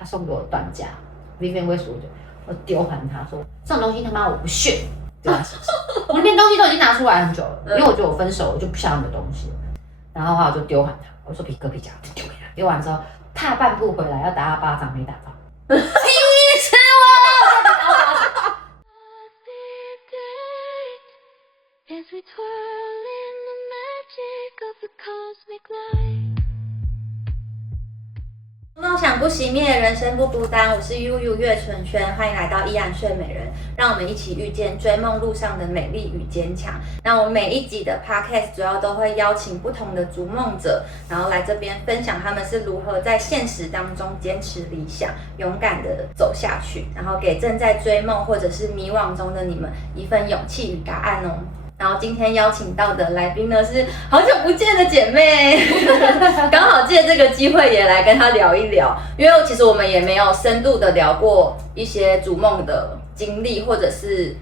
他送给我断夹 Vivienne Westwood， 我丢还他说这种东西他妈我不屑，丢在手上。我那边东西都已经拿出来很久了，因为我觉得我分手我就不想要你的东西了。然后的话我就丢还他，我说皮革皮夹就丢给他，丢完之后踏半步回来要打他巴掌没打到，气死我了！我打巴掌。As we twirl in the magic of the cosmic light。梦想不熄灭，人生不孤单。我是悠悠岳纯萱，欢迎来到依然睡美人，让我们一起遇见追梦路上的美丽与坚强。那我们每一集的 podcast 主要都会邀请不同的逐梦者，然后来这边分享他们是如何在现实当中坚持理想，勇敢的走下去，然后给正在追梦或者是迷惘中的你们一份勇气与答案哦。然后今天邀请到的来宾呢是好久不见的姐妹，刚好借这个机会也来跟她聊一聊，因为其实我们也没有深度的聊过一些逐梦的经历，或者是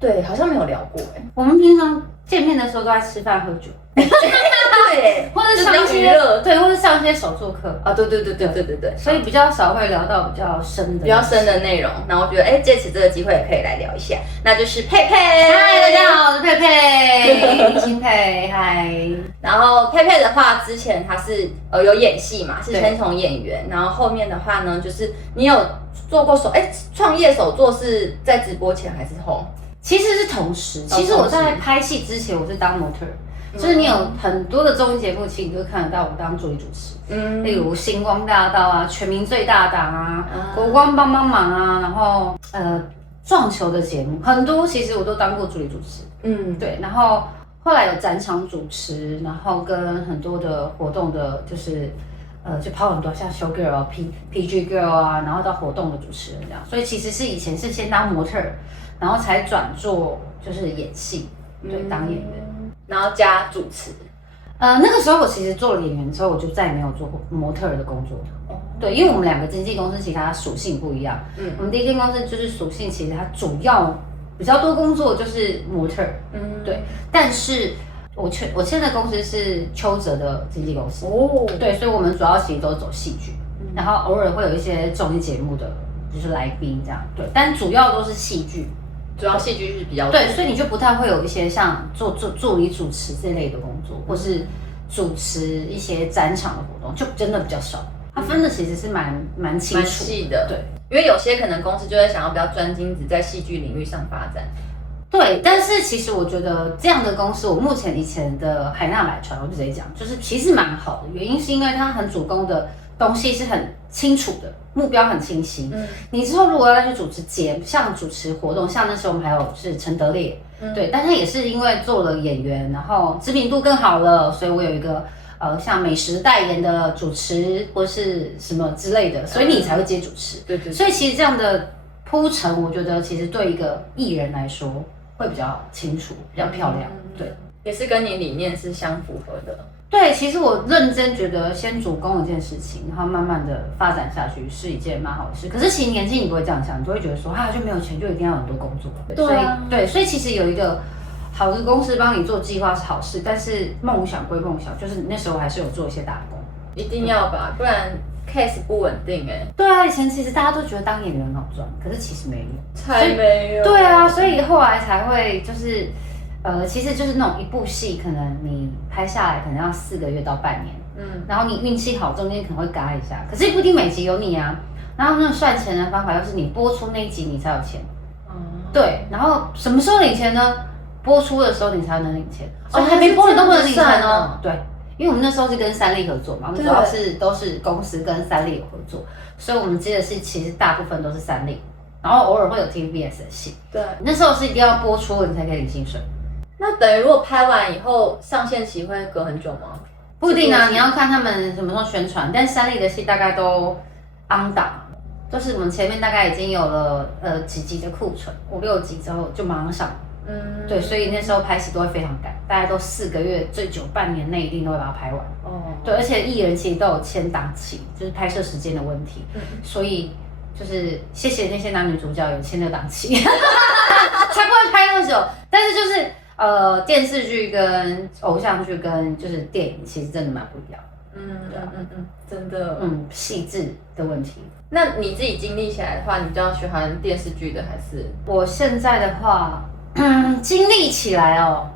对，好像没有聊过我们平常见面的时候都在吃饭喝酒，对，或者上一些对，或者上一些手作课啊，对，所以比较少会聊到比较深的内容。然后我觉得，借此这个机会也可以来聊一下，那就是佩佩。嗨，大家好，我是佩佩，新佩，嗨。然后佩佩的话，之前她是有演戏嘛，是先从演员，然后后面的话呢，就是你有做过创业手作是在直播前还是后？其实是同时。其实我在拍戏之前，我是当模特。就是你有很多的综艺节目，其实你都看得到我当助理主持，例如《星光大道》啊，《全民最大档》啊，国光帮帮忙啊，然后撞球的节目很多，其实我都当过助理主持，对，然后后来有展场主持，然后跟很多的活动的，就是就跑很多，像 Show Girl、PG Girl 啊，然后到活动的主持人这样，所以其实是以前是先当模特，然后才转做就是演戏，对，当演员。然后加主持，那个时候我其实做了演员之后，我就再也没有做模特儿的工作。对，因为我们两个经纪公司其实它属性不一样。我们第一间公司就是属性，其实它主要比较多工作就是模特儿。对。但是我签的公司是邱泽的经纪公司。对，所以我们主要其实都是走戏剧，然后偶尔会有一些综艺节目的就是来宾这样。对，但主要都是戏剧。主要戏剧是比较对，所以你就不太会有一些像做助理主持这类的工作，或是主持一些展场的活动，就真的比较少。它分的其实是蛮清楚细的，对，因为有些可能公司就会想要比较专精只在戏剧领域上发展。对，但是其实我觉得这样的公司，我目前以前的海纳百川，我就直接讲，就是其实蛮好的，原因是因为它很主攻的东西是很清楚的，目标很清晰。你之后如果要去主持像主持活动，像那时候我们还有是陈德烈，对，但他也是因为做了演员，然后知名度更好了，所以我有一个像美食代言的主持或是什么之类的，所以你才会接主持。对，所以其实这样的铺陈，我觉得其实对一个艺人来说会比较清楚，比较漂亮。对，也是跟你理念是相符合的。对，其实我认真觉得先主攻一件事情，然后慢慢的发展下去是一件蛮好的事。可是其实年轻你不会这样想，你就会觉得说就没有钱就一定要有很多工作。对，所以其实有一个好的公司帮你做计划是好事，但是梦想归梦想，就是你那时候还是有做一些打工。一定要吧，不然 case 不稳定对啊，以前其实大家都觉得当演员很好赚，可是其实没有，才没有。对啊，所以后来才会就是。其实就是那种一部戏，可能你拍下来可能要4个月到半年，然后你运气好，中间可能会嘎一下，可是也不一定每集有你啊。然后那种算钱的方法，又是你播出那一集你才有钱，对。然后什么时候领钱呢？播出的时候你才能领钱，所以还没播你都不能领钱哦。对，因为我们那时候是跟三立合作嘛，我们主要是都是公司跟三立有合作，所以我们接的是其实大部分都是三立，然后偶尔会有 TVBS 的戏。对，那时候是一定要播出了你才可以领薪水。那等于如果拍完以后上线期会隔很久吗？不一定啊，你要看他们什么时候宣传。但三立的戏大概都 on 档，就是我们前面大概已经有了几集的库存，5、6集之后就马上上。对，所以那时候拍戏都会非常赶，大概都4个月，最久半年内一定都会把它拍完。对，而且艺人其实都有签档期，就是拍摄时间的问题。所以就是谢谢那些男女主角有签的档期，才不会拍那么久。但是就是电视剧跟偶像剧跟就是电影其实真的蛮不一样。真的，细致的问题。那你自己经历起来的话，你比较喜欢电视剧的还是？我现在的话，经历起来哦，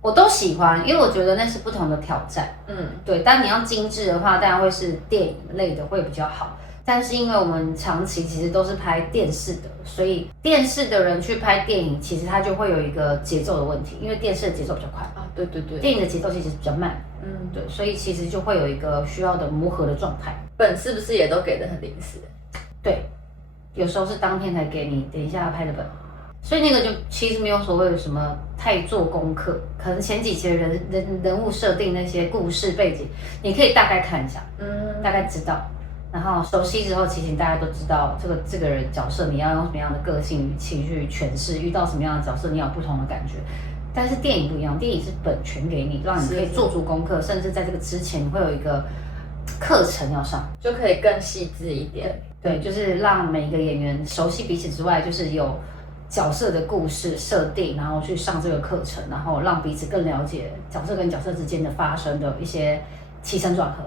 我都喜欢，因为我觉得那是不同的挑战。对。但你要精致的话，当然会是电影类的会比较好。但是因为我们长期其实都是拍电视的，所以电视的人去拍电影，其实它就会有一个节奏的问题，因为电视的节奏比较快啊。对，电影的节奏其实比较慢。对，所以其实就会有一个需要的磨合的状态。本是不是也都给的很临时？对，有时候是当天才给你，等一下拍的本。所以那个就其实没有所谓的什么太做功课，可能前几期的人物设定那些故事背景，你可以大概看一下，大概知道，然后熟悉之后，其实大家都知道这个人角色你要用什么样的个性语气去诠释，遇到什么样的角色你要有不同的感觉。但是电影不一样，电影是本全给你，让你可以做足功课，甚至在这个之前你会有一个课程要上，就可以更细致一点。对，就是让每一个演员熟悉彼此之外，就是有角色的故事设定，然后去上这个课程，然后让彼此更了解角色跟角色之间的发生的一些起承转合。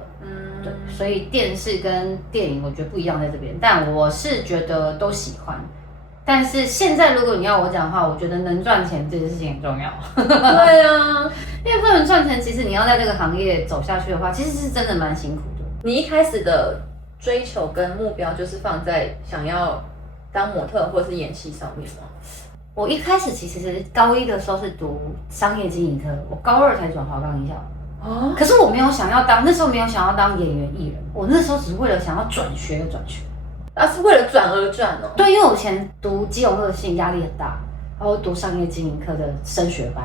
对，所以电视跟电影我觉得不一样在这边，但我是觉得都喜欢。但是现在如果你要我讲的话，我觉得能赚钱这件事情很重要。对啊，因为不能赚钱，其实你要在这个行业走下去的话，其实是真的蛮辛苦的。你一开始的追求跟目标就是放在想要当模特或是演戏上面吗？我一开始其实是高一的时候是读商业经营科，我高二才转华冈艺校。可是我没有想要当，那时候没有想要当演员艺人，我那时候只是为了想要转学而转学。是为了转而转哦。对，因为我以前读基隆特性压力很大，然后读商业经营科的升学班，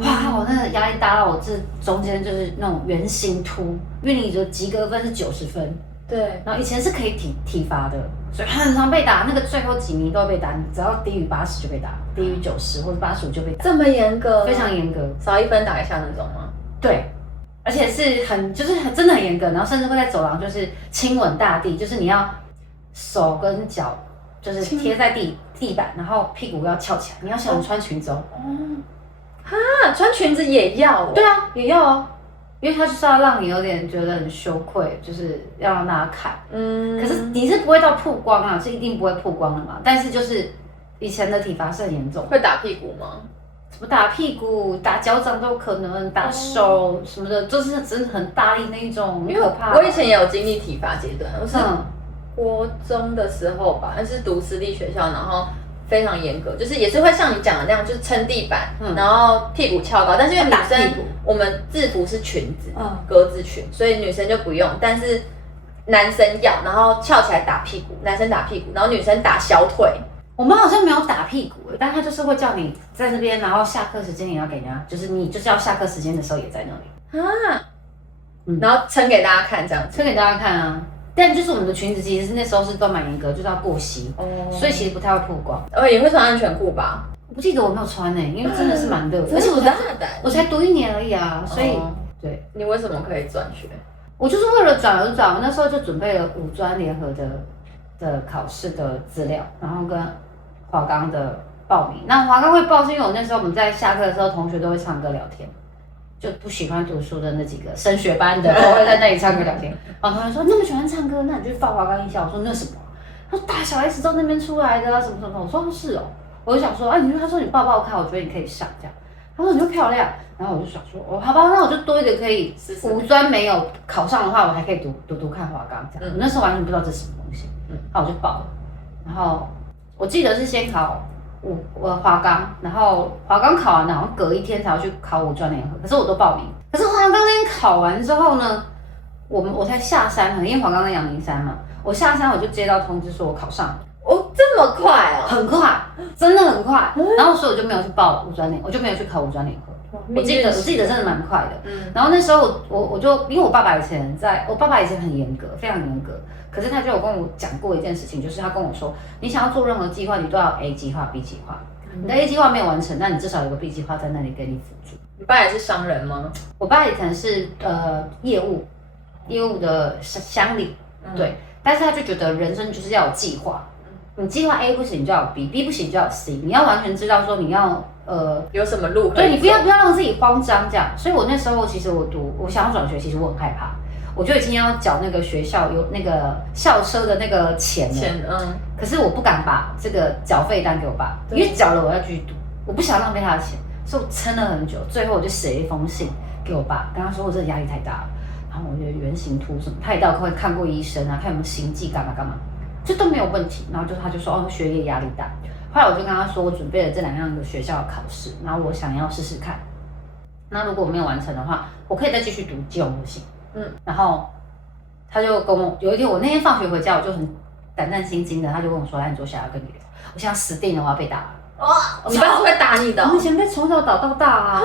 哇，我那个压力大到我这中间就是那种圆形凸，因为你的及格分是90分，对，然后以前是可以体罚的，所以很常被打，那个最后几名都会被打，你只要低于80就被打，低于90或者85就被打，这么严格，非常严格，少1分打一下那种吗？对。而且是真的很严格，然后甚至会在走廊就是亲吻大地，就是你要手跟脚就是贴在地板，然后屁股要翘起来，你要想穿裙子哦。穿裙子也要哦？对啊，也要哦，因为他就是要让你有点觉得很羞愧，就是要让大家看。可是你是不会到曝光啊，是一定不会曝光的嘛。但是就是以前的体罚是很严重，会打屁股吗？什么打屁股、打脚掌都有可能，打手什么的，就是真的很大力那一种，很可怕。我以前也有经历体罚阶段，我是国中的时候吧，那是读私立学校，然后非常严格，就是也是会像你讲的那样，就是撑地板，然后屁股翘高。但是因为女生我们制服是裙子，格子裙，所以女生就不用，但是男生要，然后翘起来打屁股，男生打屁股，然后女生打小腿。我们好像没有打屁股，但他就是会叫你在那边，然后下课时间也要给人家，就是你就是要下课时间的时候也在那里然后撑给大家看这样子，撑给大家看啊。但就是我们的裙子其实是那时候是都蛮严格，就是要过膝，所以其实不太会曝光。也会穿安全裤吧？我不记得我没有穿因为真的是蛮热的，而且我才读1年而已啊，所以对。你为什么可以转学？我就是为了转而转，我那时候就准备了五专联合的考试的资料，然后跟华冈的报名。那华冈会报是因为我那时候我们在下课的时候，同学都会唱歌聊天，就不喜欢读书的那几个升学班的都会在那里唱歌聊天。然后同学说那么喜欢唱歌，那你就报华冈艺校。我说那什么？他说大小 S 都那边出来的啊，什么什么。我说是哦。我就想说他说你报报看，我觉得你可以上这样。他说你会漂亮，然后我就想说好吧，那我就多一个可以五专没有考上的话，我还可以读看华冈这样。我那时候完全不知道这是什么东西，那我就报了。然后我记得是先考华冈，然后华冈考完了，好像隔1天才要去考五专联合，可是我都报名。可是华冈那天考完之后呢，我才下山，因为华冈在阳明山嘛，我下山我就接到通知说我考上了。这么快哦？很快，真的很快。然后所以我就没有去报五专联，我就没有去考五专联合。我记得真的蛮快的。然后那时候我就因为我爸爸以前很严格，非常严格。可是他就有跟我讲过一件事情，就是他跟我说，你想要做任何计划，你都要 A 计划、B 计划。你的 A 计划没有完成，那你至少有个 B 计划在那里给你辅助。你爸也是商人吗？我爸以前是业务的乡里，对。但是他就觉得人生就是要有计划。你计划 A 不行就要有 B，B 不行就要有 C， 你要完全知道说你要有什么路可以走。对，你不要让自己慌张这样。所以我那时候其实我想要转学，其实我很害怕。我就已经要缴那个学校有那个校车的那个钱了。可是我不敢把这个缴费单给我爸，因为缴了我要继续读，我不想浪费他的钱，所以我撑了很久。最后我就写了一封信给我爸，跟他说我这压力太大了，然后我觉得圆形图什么，他也到会看过医生啊，看有没有心悸干嘛干嘛，这都没有问题。然后他就说哦，学业压力大。后来我就跟他说，我准备了这2样的学校的考试，然后我想要试试看。那如果我没有完成的话，我可以再继续读基隆路系。然后他就跟我有一天，我那天放学回家，我就很胆战心惊的，他就跟我说：“来，你坐下来，跟你聊。我现在死定了，我要被打了。”哇，你爸是会打你的？我们以前被从小打到大啊。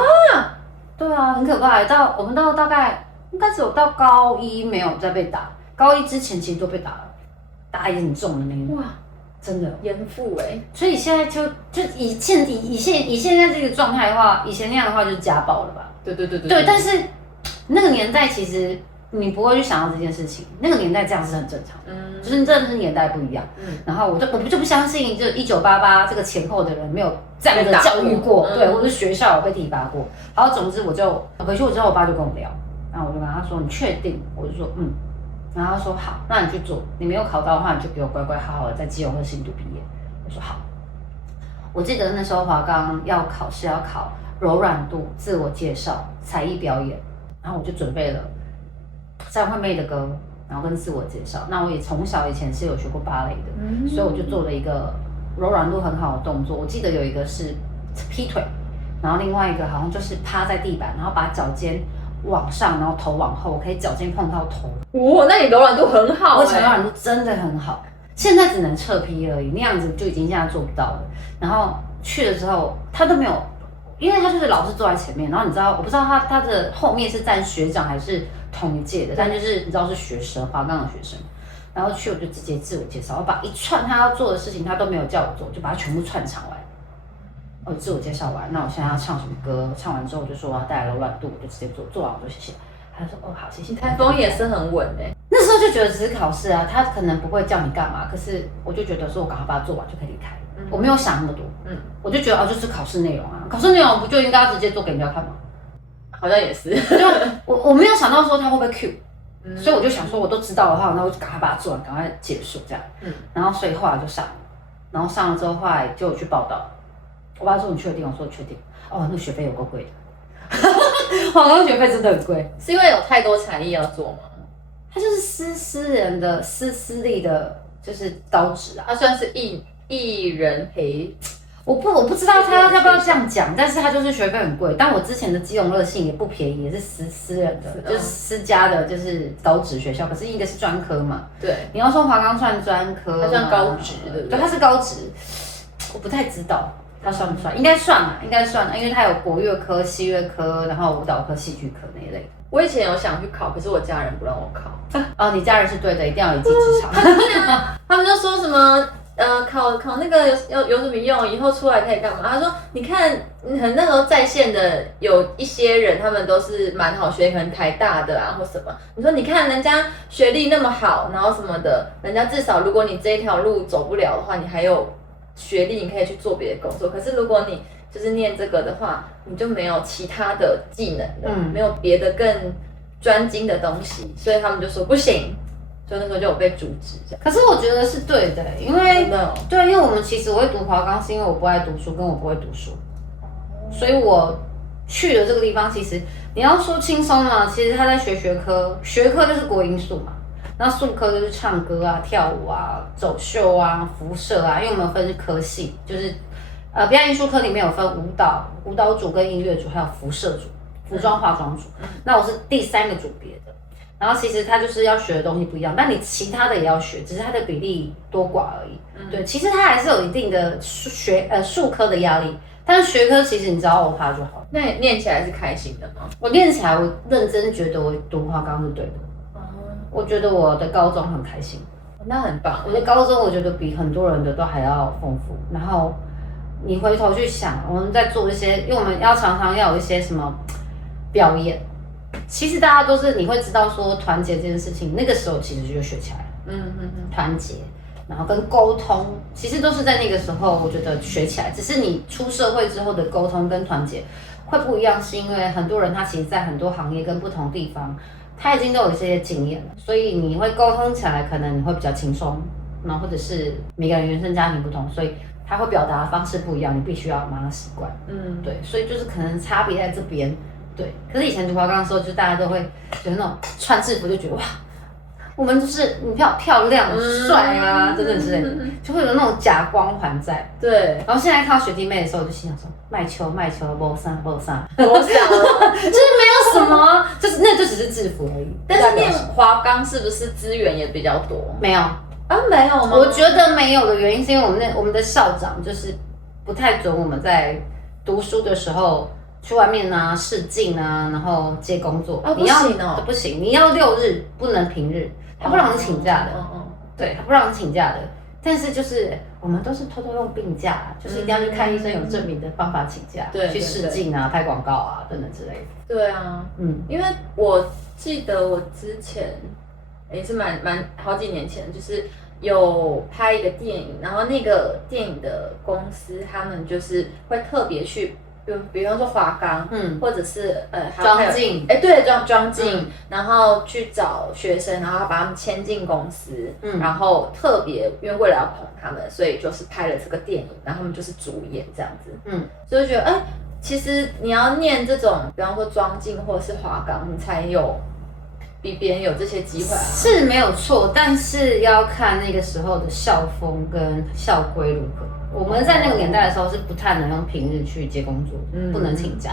对啊，很可怕。我们到大概应该只有到高1没有再被打，高1之前其实都被打了，打也很重的那种。哇，真的严父哎。所以现在就以现在这个状态的话，以前那样的话就是家暴了吧？对，但是那个年代其实你不会去想到这件事情，那个年代这样是很正常，就是真的是年代不一样。然后我就不相信，就1988这个前后的人没有这样的教育过，对，或者学校有被体罚过。然后总之我就回去之后，我爸就跟我聊，然后我就跟他说：“你确定？”我就说：“嗯。”然后他说：“好，那你去做，你没有考到的话，你就给我乖乖好好的在基隆和新读毕业。”我说：“好。”我记得那时候华冈要考试要考柔软度、自我介绍、才艺表演，然后我就准备了张惠妹的歌，然后跟自我介绍。那我也从小以前是有学过芭蕾的，所以我就做了一个柔软度很好的动作。我记得有一个是劈腿，然后另外一个好像就是趴在地板，然后把脚尖往上，然后头往后，可以脚尖碰到头。哇，那你柔软度很好，我柔软度真的很好。现在只能侧劈而已，那样子就已经现在做不到了。然后去了之后，他都没有，因为他就是老师坐在前面，然后你知道，我不知道他的后面是站学长还是同一届的，但就是你知道是学生，华冈的学生。然后去我就直接自我介绍，我把一串他要做的事情他都没有叫我做，就把它全部串场完。我自我介绍完，那我现在要唱什么歌？唱完之后我就说我要带来柔软度，我就直接做，做完我就谢谢。他就说哦好，谢谢。台风也是很稳哎。那时候就觉得只是考试啊，他可能不会叫你干嘛，可是我就觉得说我赶快把它做完就可以离开。我没有想那么多，我就觉得哦就是考试内容啊，考试内容不就应该要直接做给人家看吗？好像也是，就我没有想到说他会不会 Q，所以我就想说我都知道的话，那我就赶快把它做完，赶快结束这样。然后所以后来就上了，然后上了之后后来就有去报道。我爸说你确定？我说确定。哦，那个学费有够贵的。华冈学费真的很贵，是因为有太多才艺要做吗？它就是私人的私立的，就是高职啊。它算是艺人陪，我不知道他要不要这样讲，但是它就是学费很贵。但我之前的基隆乐信也不便宜，也是私人的，就是私家的，就是高职学校。可是一个是专科嘛，对，你要说华冈算专科，它算高职的，对，它是高职，我不太知道。它算不算？应该算啦，应该算啦，因为它有国乐科、西乐科，然后舞蹈科、戏剧科那一类的。我以前有想去考，可是我家人不让我考。哦，你家人是对的，一定要有一技之长。他们就说什么考那个有什么用？以后出来可以干嘛？他说你看，那时候在线的有一些人，他们都是蛮好学，可能台大的啊或什么。你说你看人家学历那么好，然后什么的，人家至少如果你这一条路走不了的话，你还有学历，你可以去做别的工作。可是如果你就是念这个的话，你就没有其他的技能了，没有别的更专精的东西，所以他们就说不行。所以那时候就有被阻止这样。可是我觉得是对的，因为对，因为我们其实我会读华冈，是因为我不爱读书，跟我不会读书，所以我去了这个地方。其实你要说轻松嘛，其实他在学科，学科就是国英数嘛。那术科就是唱歌啊、跳舞啊、走秀啊、辐射啊，因为我们有分科系，就是表演艺术科里面有分舞蹈组跟音乐组，还有辐射组、服装化妆组。那我是第3个组别的。然后其实它就是要学的东西不一样，但你其他的也要学，只是它的比例多寡而已。对，其实它还是有一定的术科的压力，但是学科其实你只要欧它就好。那你念起来是开心的吗？我念起来，我认真觉得我读华冈是对的。我觉得我的高中很开心，那很棒。我的高中我觉得比很多人的都还要丰富。然后你回头去想，我们在做一些，因为我们要常常要有一些什么表演。其实大家都是你会知道说团结这件事情，那个时候其实就学起来了。团结，然后跟沟通，其实都是在那个时候我觉得学起来。只是你出社会之后的沟通跟团结会不一样，是因为很多人他其实在很多行业跟不同地方，他已经都有一些经验了，所以你会沟通起来可能你会比较轻松，然后或者是每个人原生家庭不同，所以他会表达的方式不一样，你必须要马上习惯。对，所以就是可能差别在这边。对，可是以前读华冈的时候，就大家都会觉得那种穿制服就觉得哇，我们就是你漂亮、帅啊，等等之类的，就会有那种假光环在。对。然后现在看到学弟妹的时候，我就心想说，卖球，没啥，我想了，就是没有什么，就是那就只是制服而已。但是念华冈是不是资源也比较多？没有啊，没有吗？我觉得没有的原因是因为我们的校长就是不太准我们在读书的时候去外面啊试镜啊，然后接工作。你要不行，你要6日，不能平日，他不让你请假的。对，他不让你请假的。但是就是我们都是偷偷用病假，就是一定要去看医生有证明的方法请假，去试镜啊、拍广告啊等等之类的。对啊，因为我记得我之前也是蛮好几年前，就是有拍一个电影，然后那个电影的公司他们就是会特别去。比方说华冈，或者是庄敬，对，庄敬，然后去找学生，然后把他们签进公司，然后特别因为为了要捧他们，所以就是拍了这个电影，然后他们就是主演这样子，所以就觉得其实你要念这种，比方说庄敬或者是华冈，你才有比别人有这些机会啊，是没有错，但是要看那个时候的校风跟校规如何。我们在那个年代的时候是不太能用平日去接工作，不能请假。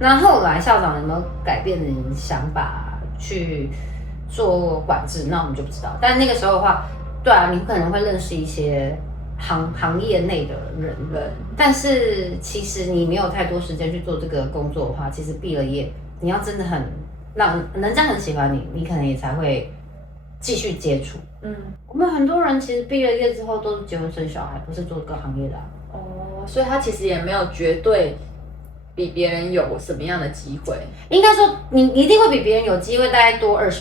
那后来校长有没有改变你想法去做管制？那我们就不知道。但那个时候的话，对啊，你可能会认识一些行业内的人，但是其实你没有太多时间去做这个工作的话，其实毕了业，你要真的很让人家很喜欢你，你可能也才会继续接触。我们很多人其实毕了业之后都是结婚生小孩，不是做这个行业的所以他其实也没有绝对比别人有什么样的机会。应该说你一定会比别人有机会，大概多20%、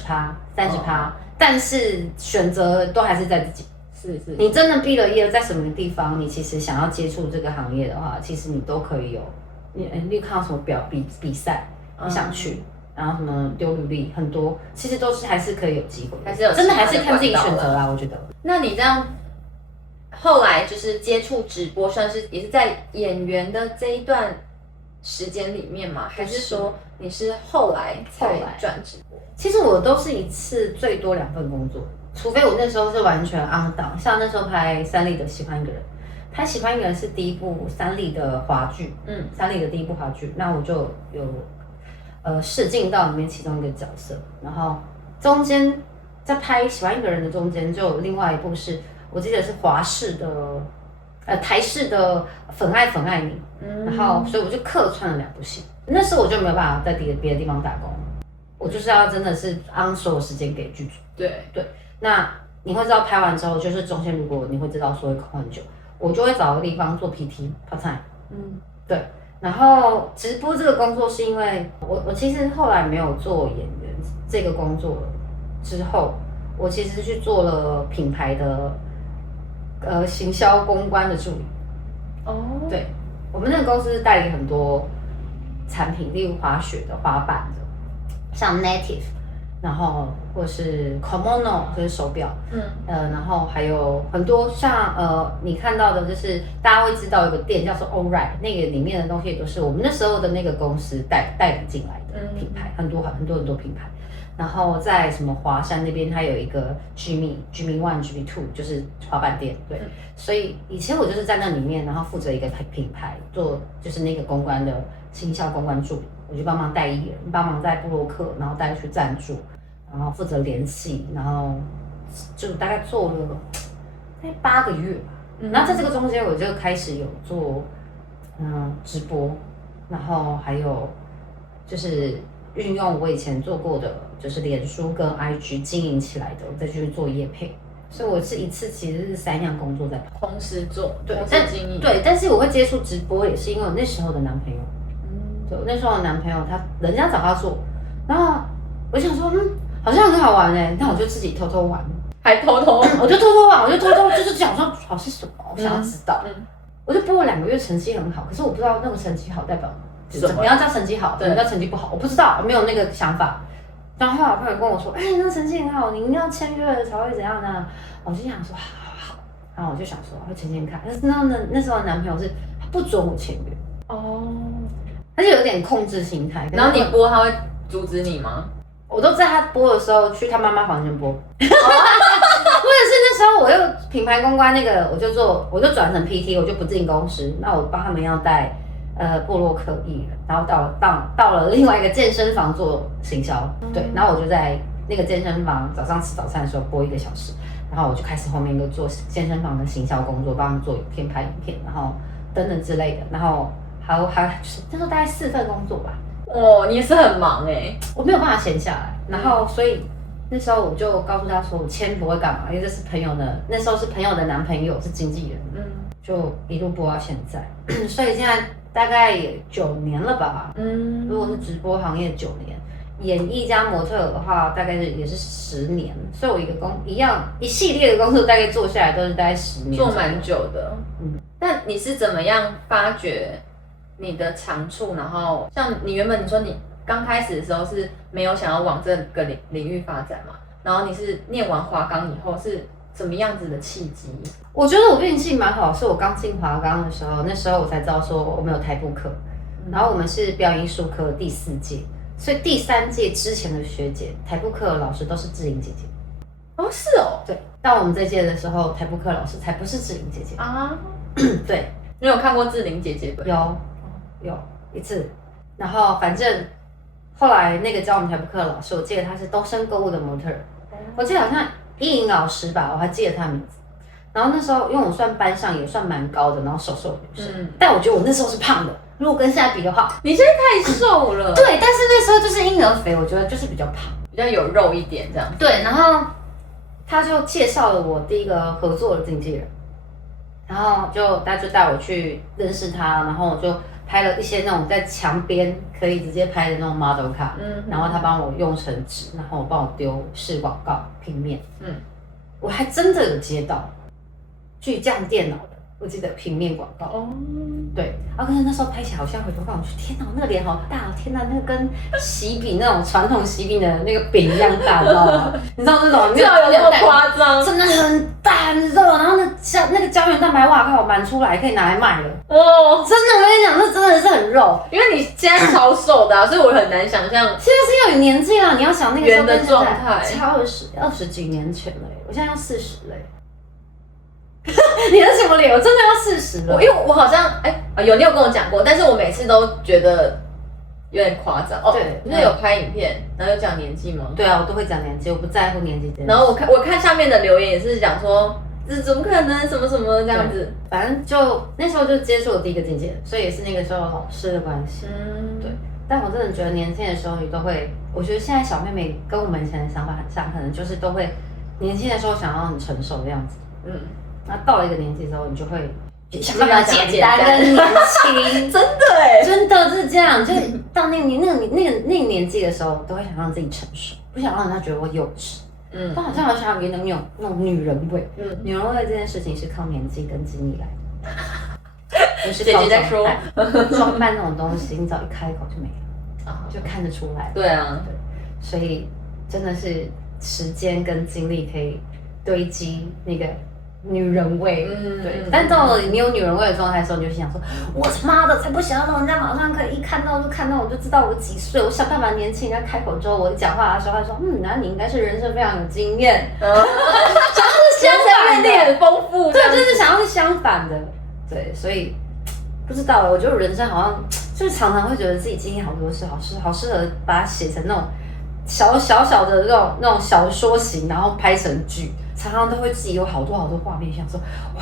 30%，但是选择都还是在自己。是。你真的毕了业，在什么地方，你其实想要接触这个行业的话，其实你都可以有。你看到什么比赛，你想去。然后什么丢履历很多，其实都是还是可以有机会，还是有真的还是看自己选择啦，我觉得。那你这样后来就是接触直播，算是也是在演员的这一段时间里面吗？还是说你是后来才转直播？其实我都是一次最多2份工作，除非我那时候是完全 on 档，像那时候拍三立的《喜欢一个人》，拍《喜欢一个人》是第一部三立的华剧，三立的第一部华剧，那我就有。试镜到里面其中一个角色，然后中间在拍《喜欢一个人》的中间，就有另外一部是我记得是华视的，台视的《粉爱你》，然后所以我就客串了2部戏。那时候我就没有办法在别的地方打工，我就是要真的是按所有时间给剧组。对，那你会知道拍完之后，就是中间如果你会知道说会空很久，我就会找个地方做 PT part time。对。然后直播这个工作是因为我其实后来没有做演员这个工作之后，我其实去做了品牌的行销公关的助理。对，我们那个公司代理很多产品，例如滑雪的、滑板的，像 Native， 然后或是 Komono 就是手表，然后还有很多像你看到的，就是大家会知道有个店叫做 Allright， 那个里面的东西也都是我们那时候的那个公司代理进来的品牌，很多品牌。然后在什么华山那边，它有一个 Jimmy One、Jimmy Two， 就是滑板店，对。所以以前我就是在那里面，然后负责一个品牌做，就是那个公关的行销公关助理，我就帮忙带艺人，帮忙带部落客，然后带去赞助。然后负责联系，然后就大概做了8个月吧。然后在这个中间，我就开始有做直播，然后还有就是运用我以前做过的，就是脸书跟 IG 经营起来的，我再去做业配。所以我是一次其实是3样工作在跑，同时做，对，经营。对，但是我会接触直播，也是因为我那时候的男朋友，对，我那时候的男朋友人家找他做，然后我想说好像很好玩但我就自己偷偷玩，还偷偷，我就偷偷玩，我就偷偷就是想说好是什么，我想要知道。我就播了2个月，成绩很好，可是我不知道那个成绩好代表怎么样叫成绩好，怎么叫成绩不好，我不知道，我没有那个想法。然后后来我朋友跟我说，那成绩很好，你一定要签约了才会怎样呢？我就想说好，然后我就想说会签看，但是那时候男朋友是他不准我签约哦，他就有点控制心态。然后你播他会阻止你吗？我都在他播的时候去他妈妈房间播，或者是那时候我又品牌公关那个，我就转成 PT， 我就不进公司，那我帮他们要带部落客艺人，然后到了另外一个健身房做行销，对，然后我就在那个健身房早上吃早餐的时候播1个小时，然后我就开始后面又做健身房的行销工作，帮他们做影片、拍影片，然后等等之类的，然后还那时候大概4份工作吧。哦，你也是很忙我没有办法闲下来，然后所以那时候我就告诉他说，我签不会干嘛，因为这是朋友的，那时候是朋友的男朋友，是经纪人，就一路播到现在，所以现在大概也9年了吧，如果是直播行业9年，演艺加模特的话，大概也是10年，所以我一系列的工作大概做下来都是大概10年，做蛮久的。那你是怎么样发掘你的长处？然后像你原本你说你刚开始的时候是没有想要往这个领域发展嘛？然后你是念完华冈以后是什么样子的契机？我觉得我运气蛮好，是我刚进华冈的时候，那时候我才知道说我们有台步课，然后我们是表演艺术科第4届，所以第3届之前的学姐台步课的老师都是志玲姐姐。哦，是哦，对，到我们这届的时候，台步课老师才不是志玲姐姐啊。对，你有看过志玲姐姐本？有一次，然后反正后来那个教我们台步课的老师，我记得他是东升购物的模特，我记得好像依莹老师吧，我还记得他的名字。然后那时候因为我算班上也算蛮高的，然后瘦瘦的女生，但我觉得我那时候是胖的，如果跟现在比的话，你现在太瘦了。对，但是那时候就是婴儿肥，我觉得就是比较胖，比较有肉一点这样。对，然后他就介绍了我第一个合作的经纪人，然后他就带我去认识他，然后我就拍了一些那种在墙边可以直接拍的那种 model 卡，然后他帮我用成纸，然后帮我丢试广告平面，我还真的有接到巨匠电脑的，我记得平面广告，对，然后可是那时候拍起来好像回头看，我说天哪，那个脸好大哦，天哪，那个跟喜饼那种传统喜饼的那个饼一样大，你知道吗？你知道那种这有那么夸张？真的很大，你知道吗？然后那个胶原蛋白，哇靠，满出来可以拿来卖了。哦，真的，我跟你讲，那真的是很肉，因为你现在超瘦的，所以我很难想象。现在是要有年纪了，你要想那个时候的状态，差20几年前了，我现在要40了。你是什么脸？我真的要40了。因为我好像你有跟我讲过，但是我每次都觉得有点夸张。对，你是有拍影片，然后有讲年纪吗？对啊，我都会讲年纪，我不在乎年纪。然后我看下面的留言也是讲说，这怎么可能什么什么这样子。反正就那时候就接触了第一个经纪人，所以也是那个时候老师的关系。对。但我真的觉得年轻的时候你都会，我觉得现在小妹妹跟我们以前的想法很像，可能就是都会年轻的时候想要很成熟的样子。那到了一个年纪之后，你就会想办法简单跟年轻，真的真的是这样。就是到那个年纪的时候，都会想让自己成熟，不想让人家觉得我幼稚。但好像我想要有那种女人味。女人味这件事情是靠年纪跟经历来的，不是靠装扮。装扮那种东西，你只要一开口就没了，就看得出来。对啊，对，所以真的是时间跟精力可以堆积那个女人味，对。但到了你有女人味的状态的时候，你就想说，我他妈的才不想要让人家马上可以一看到我就知道我几岁，我想办法年轻。人家开口之后，我一讲话的时候，他说，那你应该是人生非常有经验，想要是相反的，阅历很丰富，对，就是想要是相反的，对。所以不知道，我觉得人生好像就是常常会觉得自己经历好多事，好适合把它写成那种小的那种小说型，然后拍成剧。常常都会自己有好多画面，想说哇，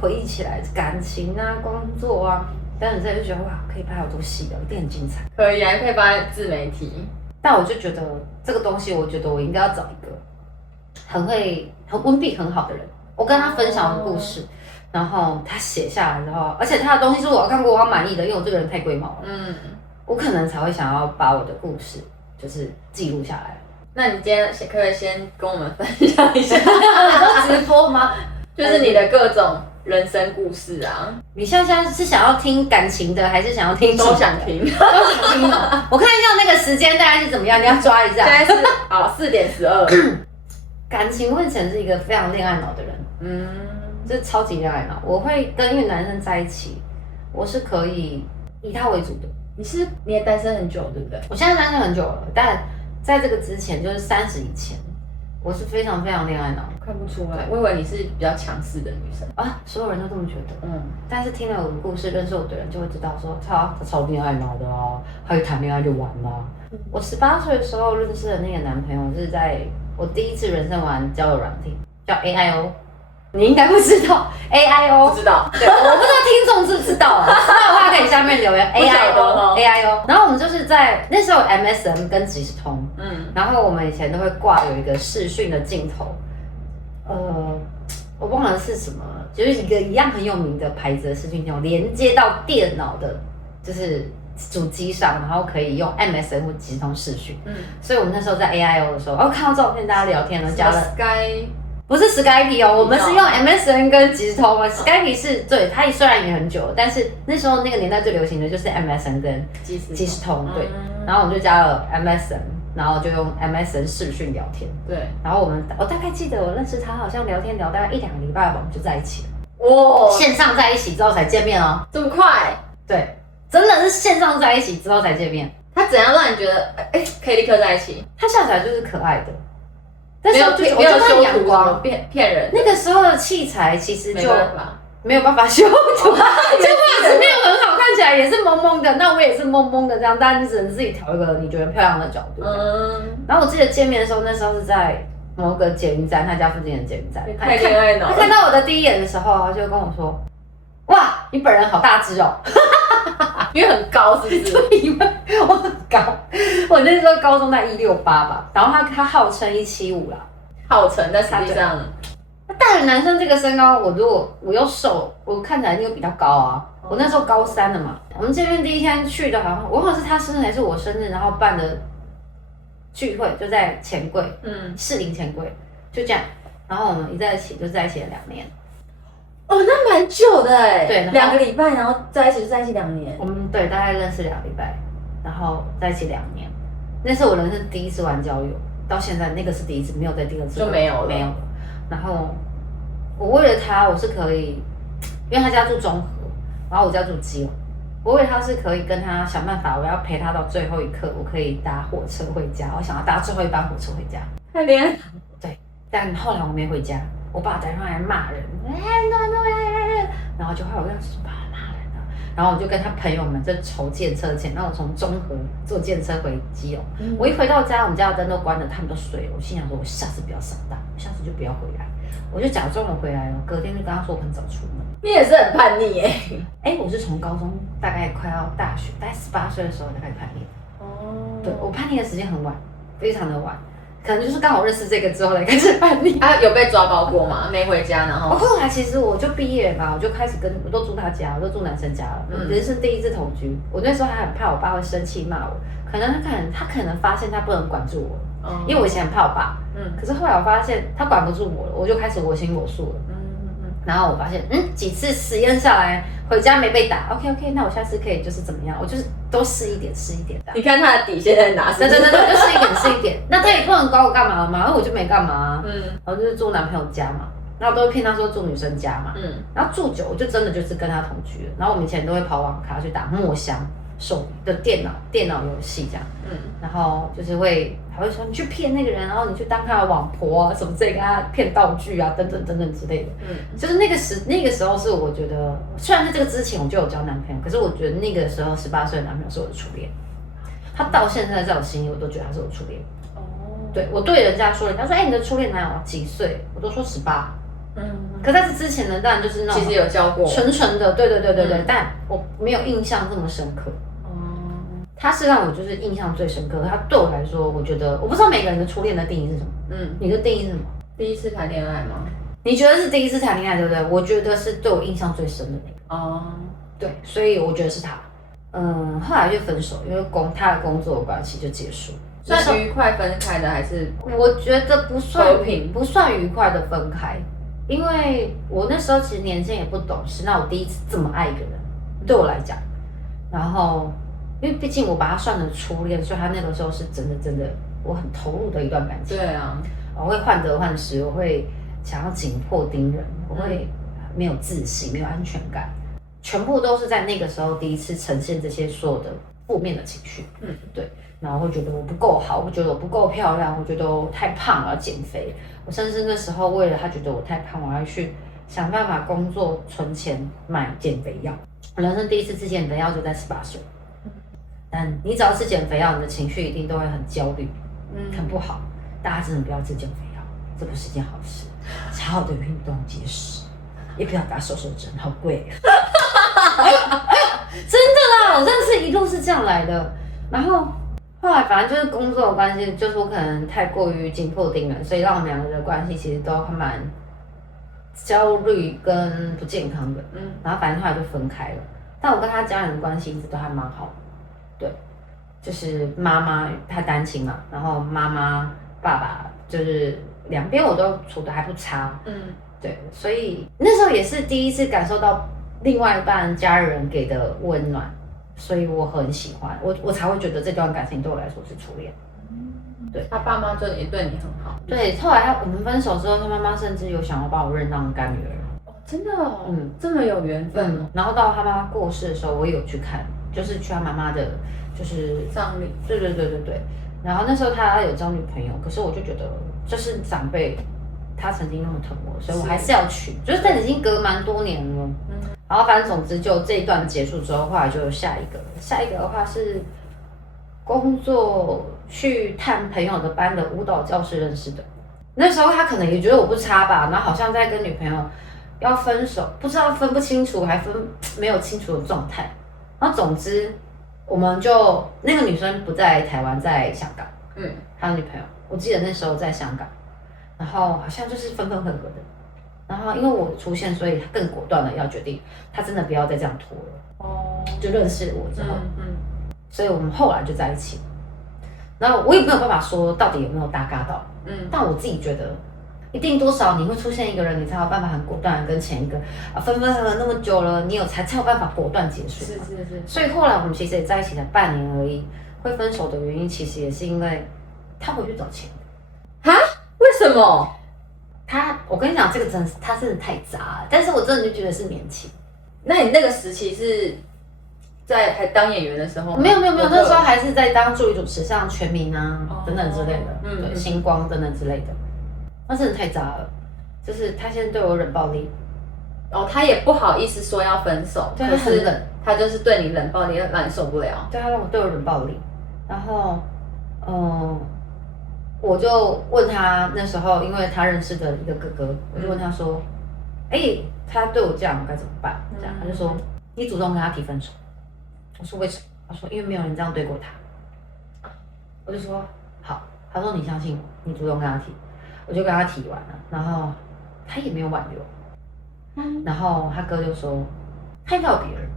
回忆起来感情啊、工作啊，但是就觉得哇，可以拍好多戏的，一定很精彩。可以啊，可以拍自媒体。但我就觉得这个东西，我觉得我应该要找一个很文笔很好的人，我跟他分享我的故事，然后他写下来之后，而且他的东西是我要看过我要满意的，因为我这个人太龟毛了，我可能才会想要把我的故事就是记录下来。那你今天可不可以先跟我们分享一下？你说直播吗？就是你的各种人生故事啊。你现在是想要听感情的，还是想要听？都想听，都想听哦。我看一下那个时间大概是怎么样，你要抓一下。现在是4:12。感情，我以前是一个非常恋爱脑的人，就是超级恋爱脑。我会跟一个男生在一起，我是可以以他为主的。你也单身很久，对不对？我现在单身很久了，但在这个之前，就是30以前，我是非常非常恋爱脑。看不出来，我以为你是比较强势的女生啊，所有人都这么觉得。但是听了我的故事，认识我的人就会知道说，他超恋爱脑的啊，他一谈恋爱就完了。我18岁的时候认识的那个男朋友是在我第一次人生玩交友软体，叫 AIO。你应该会知道 AIO， 不知道，对，我不知道听众知不知道，知道的话可以下面留言 AIO。然后我们就是在那时候 MSN 跟即时通，然后我们以前都会挂有一个视讯的镜头，我忘了是什么，就是一个一样很有名的牌子的视讯镜头，连接到电脑的，就是主机上，然后可以用 MSN 或即时通视讯。所以我们那时候在 AIO 的时候，看到照片，大家聊天了，加了 Sky。不是 Skype 哦，我们是用 MSN 跟即时通。Skype 是对，它虽然也很久，但是那时候那个年代最流行的就是 MSN 跟即时通，对。然后我们就加了 MSN， 然后就用 MSN 视讯聊天，对。然后我大概记得我认识他好像聊天聊大概1-2个礼拜吧，我们就在一起了。哇，线上在一起之后才见面哦，这么快？对，真的是线上在一起之后才见面。他怎样让你觉得可以立刻在一起？他笑起来就是可爱的。那时候没有修图光，骗人。那个时候的器材其实就没有办法修图，就画质没有很好，看起来也是蒙蒙的。那我也是蒙蒙的这样，但你只能自己调一个你觉得漂亮的角度。然后我记得见面的时候，那时候是在某个捷运站，他家附近的捷运站。太恋爱脑了。他看到我的第一眼的时候，他就跟我说：“哇，你本人好大只哦。”因为很高，是不是？对，因为我很高，我那时候高中在168吧，然后他号称175啦，号称，但实际上，大人男生这个身高，我又瘦，我看起来又比较高啊。我那时候高3了嘛，我们见面第一天去的，我好像是他生日还是我生日，然后办的聚会就在钱柜，士林钱柜，就这样，然后我们一在一起就在一起了2年。哦，那蛮久的哎，对，2个礼拜，然后在一起就在一起2年。我们对大概认识2礼拜，然后在一起2年。那是我人生第一次玩交友，到现在那个是第一次，没有在第2次就没有了。没有了。然后我为了他，我是可以，因为他家住中和，然后我家住基隆，我为了他是可以跟他想办法，我要陪他到最后一刻，我可以搭火车回家，我想要搭最后一班火车回家。太恋爱。对，但后来我没回家。我爸打电话来骂人，然后就后来我跟他说爸骂人了，然后我就跟他朋友们在筹建车钱，让我从中和坐电车回基隆。我一回到家，我们家的灯都关了，他们都睡了。我心想说，我下次不要上当，我下次就不要回来。我就假装我回来了，隔天就跟他说我很早出门。你也是很叛逆我是从高中大概快要大学，大概18岁的时候才开始叛逆。对，我叛逆的时间很晚，非常的晚。可能就是刚好认识这个之后才开始叛逆。有被抓包过吗？没回家，然后后来其实我就毕业了嘛，我就开始我都住他家，我都住男生家了。人生第一次同居，我那时候还很怕我爸会生气骂我，可能他可能发现他不能管住我，因为我以前很怕我爸，可是后来我发现他管不住我了，我就开始我行我素了。然后我发现，几次实验下来，回家没被打 ，OK， 那我下次可以就是怎么样？我就是都试一点的。你看他的底线在哪？对，就试一点。那他也不能管我干嘛嘛，因为我就没干嘛。然后就是住男朋友家嘛，然后都会骗他说住女生家嘛。然后住久，我就真的就是跟他同居了。然后我们以前都会跑网咖去打墨香手的电脑游戏这样。然后就是还会说你去骗那个人，然后你去当他的网婆啊，什么这个他骗道具啊，等等之类的。就是那个时候是我觉得，虽然在这个之前我就有交男朋友，可是我觉得那个时候18岁的男朋友是我的初恋。他到现在在我心里，我都觉得他是我初恋。对，我对人家说，人家说你的初恋男友几岁？我都说18。可在这之前呢，当然就是那种其实有交过纯的，对，但我没有印象这么深刻。他是让我就是印象最深刻的。他对我来说，我觉得我不知道每个人的初恋的定义是什么。你的定义是什么？第一次谈恋爱吗？你觉得是第一次谈恋爱，对不对？我觉得是对我印象最深的那个。对，所以我觉得是他。后来就分手，因为他的工作的关系就结束。算愉快分开的还是？我觉得不算愉快的分开。因为我那时候其实年轻也不懂事，那我第一次这么爱一个人，对我来讲，然后因为毕竟我把他算成初恋，所以他那个时候是真的我很投入的一段感情。对啊，我会患得患失，我会想要紧迫盯人，我会没有自信，没有安全感，全部都是在那个时候第一次呈现这些所有的负面的情绪。对。然后会觉得我不够好，我觉得我不够漂亮，我觉得我太胖了，要减肥。我甚至那时候为了他觉得我太胖，我要去想办法工作存钱买减肥药。我人生第一次吃减肥药就在18岁。但你只要吃减肥药，你的情绪一定都会很焦虑，很不好。大家真的不要吃减肥药，这不是一件好事。好好的运动节食，也不要打瘦身针，好贵。真的啦，我真的是一路是这样来的。然后后来反正就是工作的关系，就是我可能太过于紧迫盯人，所以让我们两个人的关系其实都还蛮焦虑跟不健康的。然后反正后来就分开了。但我跟他家人的关系一直都还蛮好的。对，就是妈妈她单亲嘛，然后妈妈爸爸就是两边我都处得还不差。对，所以那时候也是第一次感受到另外一半家人给的温暖。所以我很喜欢我才会觉得这段感情对我来说是初恋。对，他爸妈也对你很好。对，后来我们分手之后，他妈妈甚至有想要把我认当干女儿。真的哦，这么有缘分。然后到他妈妈过世的时候，我也有去看，就是去他妈妈的，就是葬礼。对。然后那时候他有交女朋友，可是我就觉得这是长辈，他曾经那么疼我，所以我还是要去。就是这已经隔蛮多年了。然后反正总之就这一段结束之后，后来就有下一个的话是工作去探朋友的班的舞蹈教室认识的。那时候他可能也觉得我不差吧，然后好像在跟女朋友要分手，不知道分不清楚还没有清楚的状态。然后总之我们就那个女生不在台湾，在香港。他的女朋友我记得那时候在香港，然后好像就是分分合合的。然后因为我出现，所以他更果断的要决定，他真的不要再这样拖了。就认识我之后，所以我们后来就在一起。然后我也没有办法说到底有没有搭嘎到，但我自己觉得，一定多少你会出现一个人，你才有办法很果断的跟前一个分分合合那么久了，你才有办法果断结束。是。所以后来我们其实也在一起才半年而已，会分手的原因其实也是因为他回去找钱。哈？为什么？我跟你讲，这个他真的太渣了，但是我真的就觉得是年轻。那你那个时期是在还当演员的时候？没有，那时候还是在当助理主持，像全民啊等等之类的，对，星光等等之类的。那真的太渣了，就是他现在对我冷暴力。他也不好意思说要分手，对，他很冷，他就是对你冷暴力，让你受不了。对，他对我冷暴力，然后我就问他那时候，因为他认识的一个哥哥，我就问他说：“他对我这样该怎么办？”这样他就说：“你主动跟他提分手。”我说：“为什么？”他说：“因为没有人这样对过他。”我就说：“好。”他说：“你相信我，你主动跟他提。”我就跟他提完了，然后他也没有挽留。然后他哥就说：“他应该有别人。”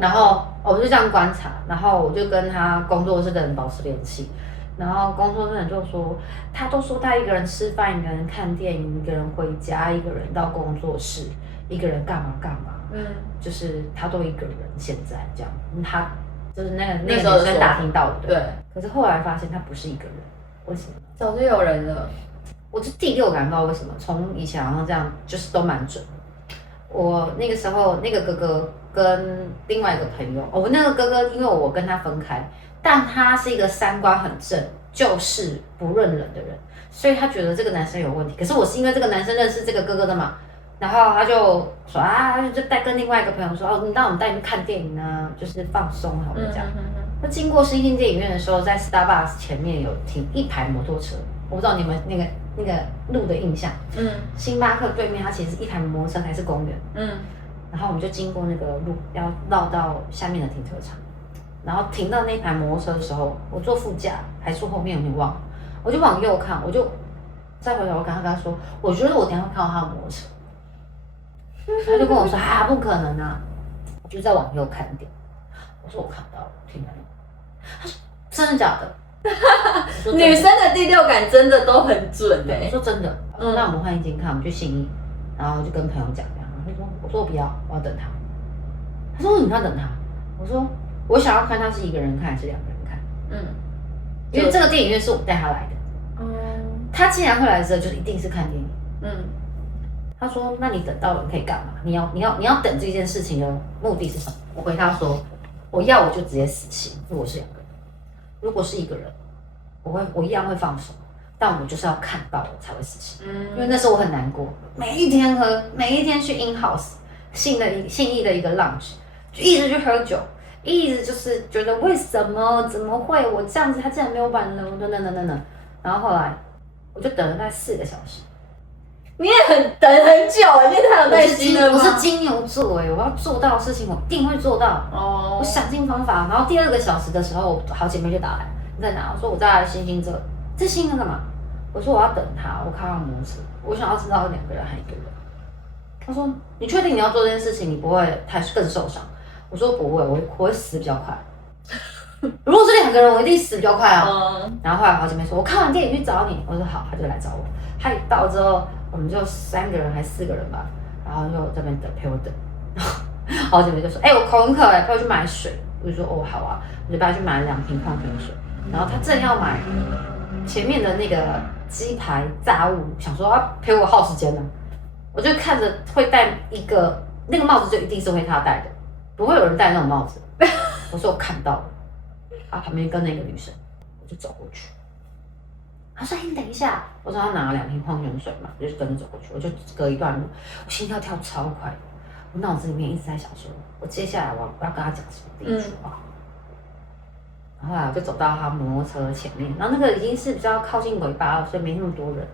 然后我就这样观察，然后我就跟他工作室的人保持联系。然后工作室的人就说，他都说他一个人吃饭，一个人看电影，一个人回家，一个人到工作室，一个人干嘛。就是他都一个人现在这样。他就是那个女生打听到的。对。可是后来发现他不是一个人，为什么？早就有人了。我就第六感不知道为什么，从以前好像这样就是都蛮准的。我那个时候那个哥哥跟另外一个朋友，我那个哥哥因为我跟他分开。但他是一个三观很正，就事不论人的人，所以他觉得这个男生有问题。可是我是因为这个男生认识这个哥哥的嘛，然后他就说就跟另外一个朋友说，那我们带你去看电影啊，就是放松好了这样。那经过新兴电影院的时候，在 Starbucks 前面有停一排摩托车，我不知道你们那个路的印象。星巴克对面它其实是一排摩托车还是公园。然后我们就经过那个路，要绕到下面的停车场。然后停到那排摩托车的时候，我坐副驾还坐后面有点忘了，我就往右看，我就再回头跟他说，我觉得我等一下会看到他的摩托车。他就跟我说不可能啊，我就再往右看一点。我说我看到了，停在那。他说真的假的？女生的第六感真的都很准我说真的，那我们换一间看，我们去信义，然后就跟朋友讲这样，我说我不要，我要等他。他说你要等他，我说我想要看他是一个人看还是2个人看，因为这个电影院是我带他来的，他既然会来这，就是一定是看电影，他说那你等到了你可以干嘛？你要等这件事情的目的是什么？我回他说我就直接死心，如果是2个人，如果是1个人。我一样会放手，但我就是要看到了才会死心。因为那时候我很难过，每一天去 in house 信义的一个 lounge， 就一直去喝酒，一直就是觉得为什么怎么会我这样子，他竟然没有挽留，等，然后后来我就等了大概4个小时。你也等很久，你太有耐心了吗？我是金牛座我要做到的事情我一定会做到。我想尽方法，然后第2个小时的时候，我好姐妹就打来。你在哪？我说我在星星这。在星星干嘛？我说我要等他，我看到摩托车，我想要知道2个人还1个人。他说你确定你要做这件事情，你不会更受伤？我说不会，我会死比较快。如果是2个人，我一定死比较快哦。然后后来好姐妹说，我看完电影去找你。我说好，他就来找我。他一到之后，我们就3个人还4个人吧，然后就在那边等，陪我等。好姐妹就说，我口很渴陪我去买水。我就说好啊，我就带他去买了2瓶矿泉水。然后他正要买前面的那个鸡排炸物，想说要陪我耗时间呢。我就看着会戴一个那个帽子，就一定是会他戴的，不会有人戴那种帽子。我说我看到了，旁边跟那个女生，我就走过去。他说你等一下，我说他拿了2瓶矿泉水嘛，我就跟着走过去，我就隔一段路，我心跳跳超快的，我脑子里面一直在想说，我接下来我要跟他讲什么第一句话。后来我就走到他摩托车前面，然后那个已经是比较靠近尾巴了，所以没那么多人。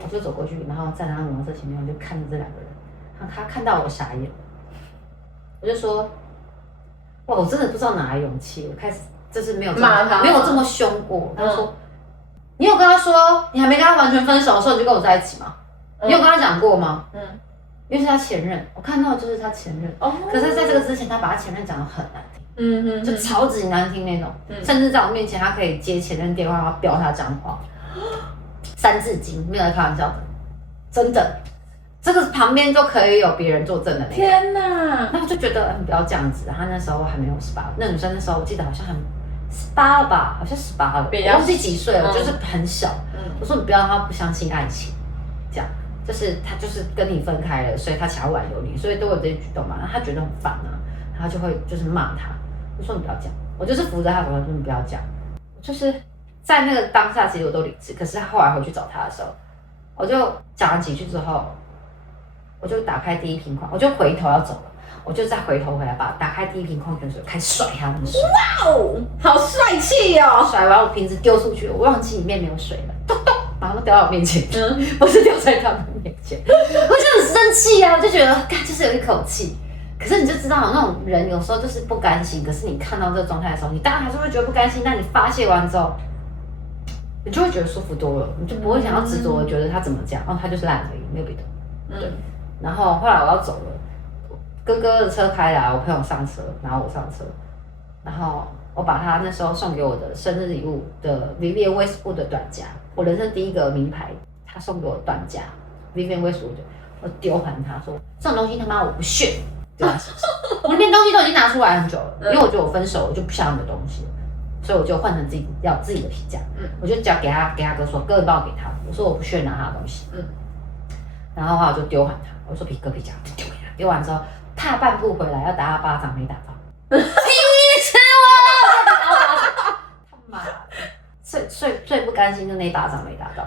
我就走过去，然后站在他摩托车前面，我就看着这2个人，他看到我傻眼，我就说，哇，我真的不知道哪来勇气，我开始就是没有这么凶过。他说，你有跟他说你还没跟他完全分手的时候你就跟我在一起吗？你有跟他讲过吗？因为是他前任，我看到的就是他前任。可是在这个之前，他把他前任讲得很难听。就超级难听那种，甚至在我面前，他可以接前任电话，然后飙他脏话，3字经，没有在开玩笑的，真的，这个旁边都可以有别人作证的那种。天哪！那我就觉得，不要这样子。他那时候还没有18，那女生那时候我记得好像还18了吧，好像18了，我忘记几岁了，就是很小。我说你不要让他不相信爱情，这样就是他就是跟你分开了，所以他想要挽留你，所以都有这些举动嘛，然后他觉得很烦啊，他就会就是骂他。我说你不要讲，我就是扶着他手，我说你不要讲。就是在那个当下，其实我都理智，可是后来回去找他的时候，我就讲完几句之后，我就打开第1瓶矿，我就回头要走了，我就再回头回来打开第1瓶矿泉水，开始甩他的水。哇哦，好帅气哦！甩完我瓶子丢出去，我忘记里面没有水了，咚咚，然后掉到我面前，不是掉在他们面前，我就很生气啊，我就觉得，就是有一口气。可是你就知道那种人有时候就是不甘心，可是你看到这个状态的时候，你当然还是会觉得不甘心。但你发泄完之后，你就会觉得舒服多了，你就不会想要执着的觉得他怎么讲，他就是烂而已，没有别的。对。然后后来我要走了，哥哥的车开来，我朋友上车，然后我上车，然后我把他那时候送给我的生日礼物的 Vivienne Westwood 的短夹，我人生第1个名牌，他送给我的短夹 Vivienne Westwood， 我丢还他说这种东西他妈我不屑。我那边东西都已经拿出来很久了，因为我觉得我分手我就不想要你的东西了，所以我就换成自己的皮夹，我就交给他哥说，哥你帮我给他，我说我不屑拿他的东西，然后我就丢还他，我说皮夹丢给他，丢完之后踏半步回来要打他巴掌没打到，你吃我，他妈最不甘心就那一巴掌没打到，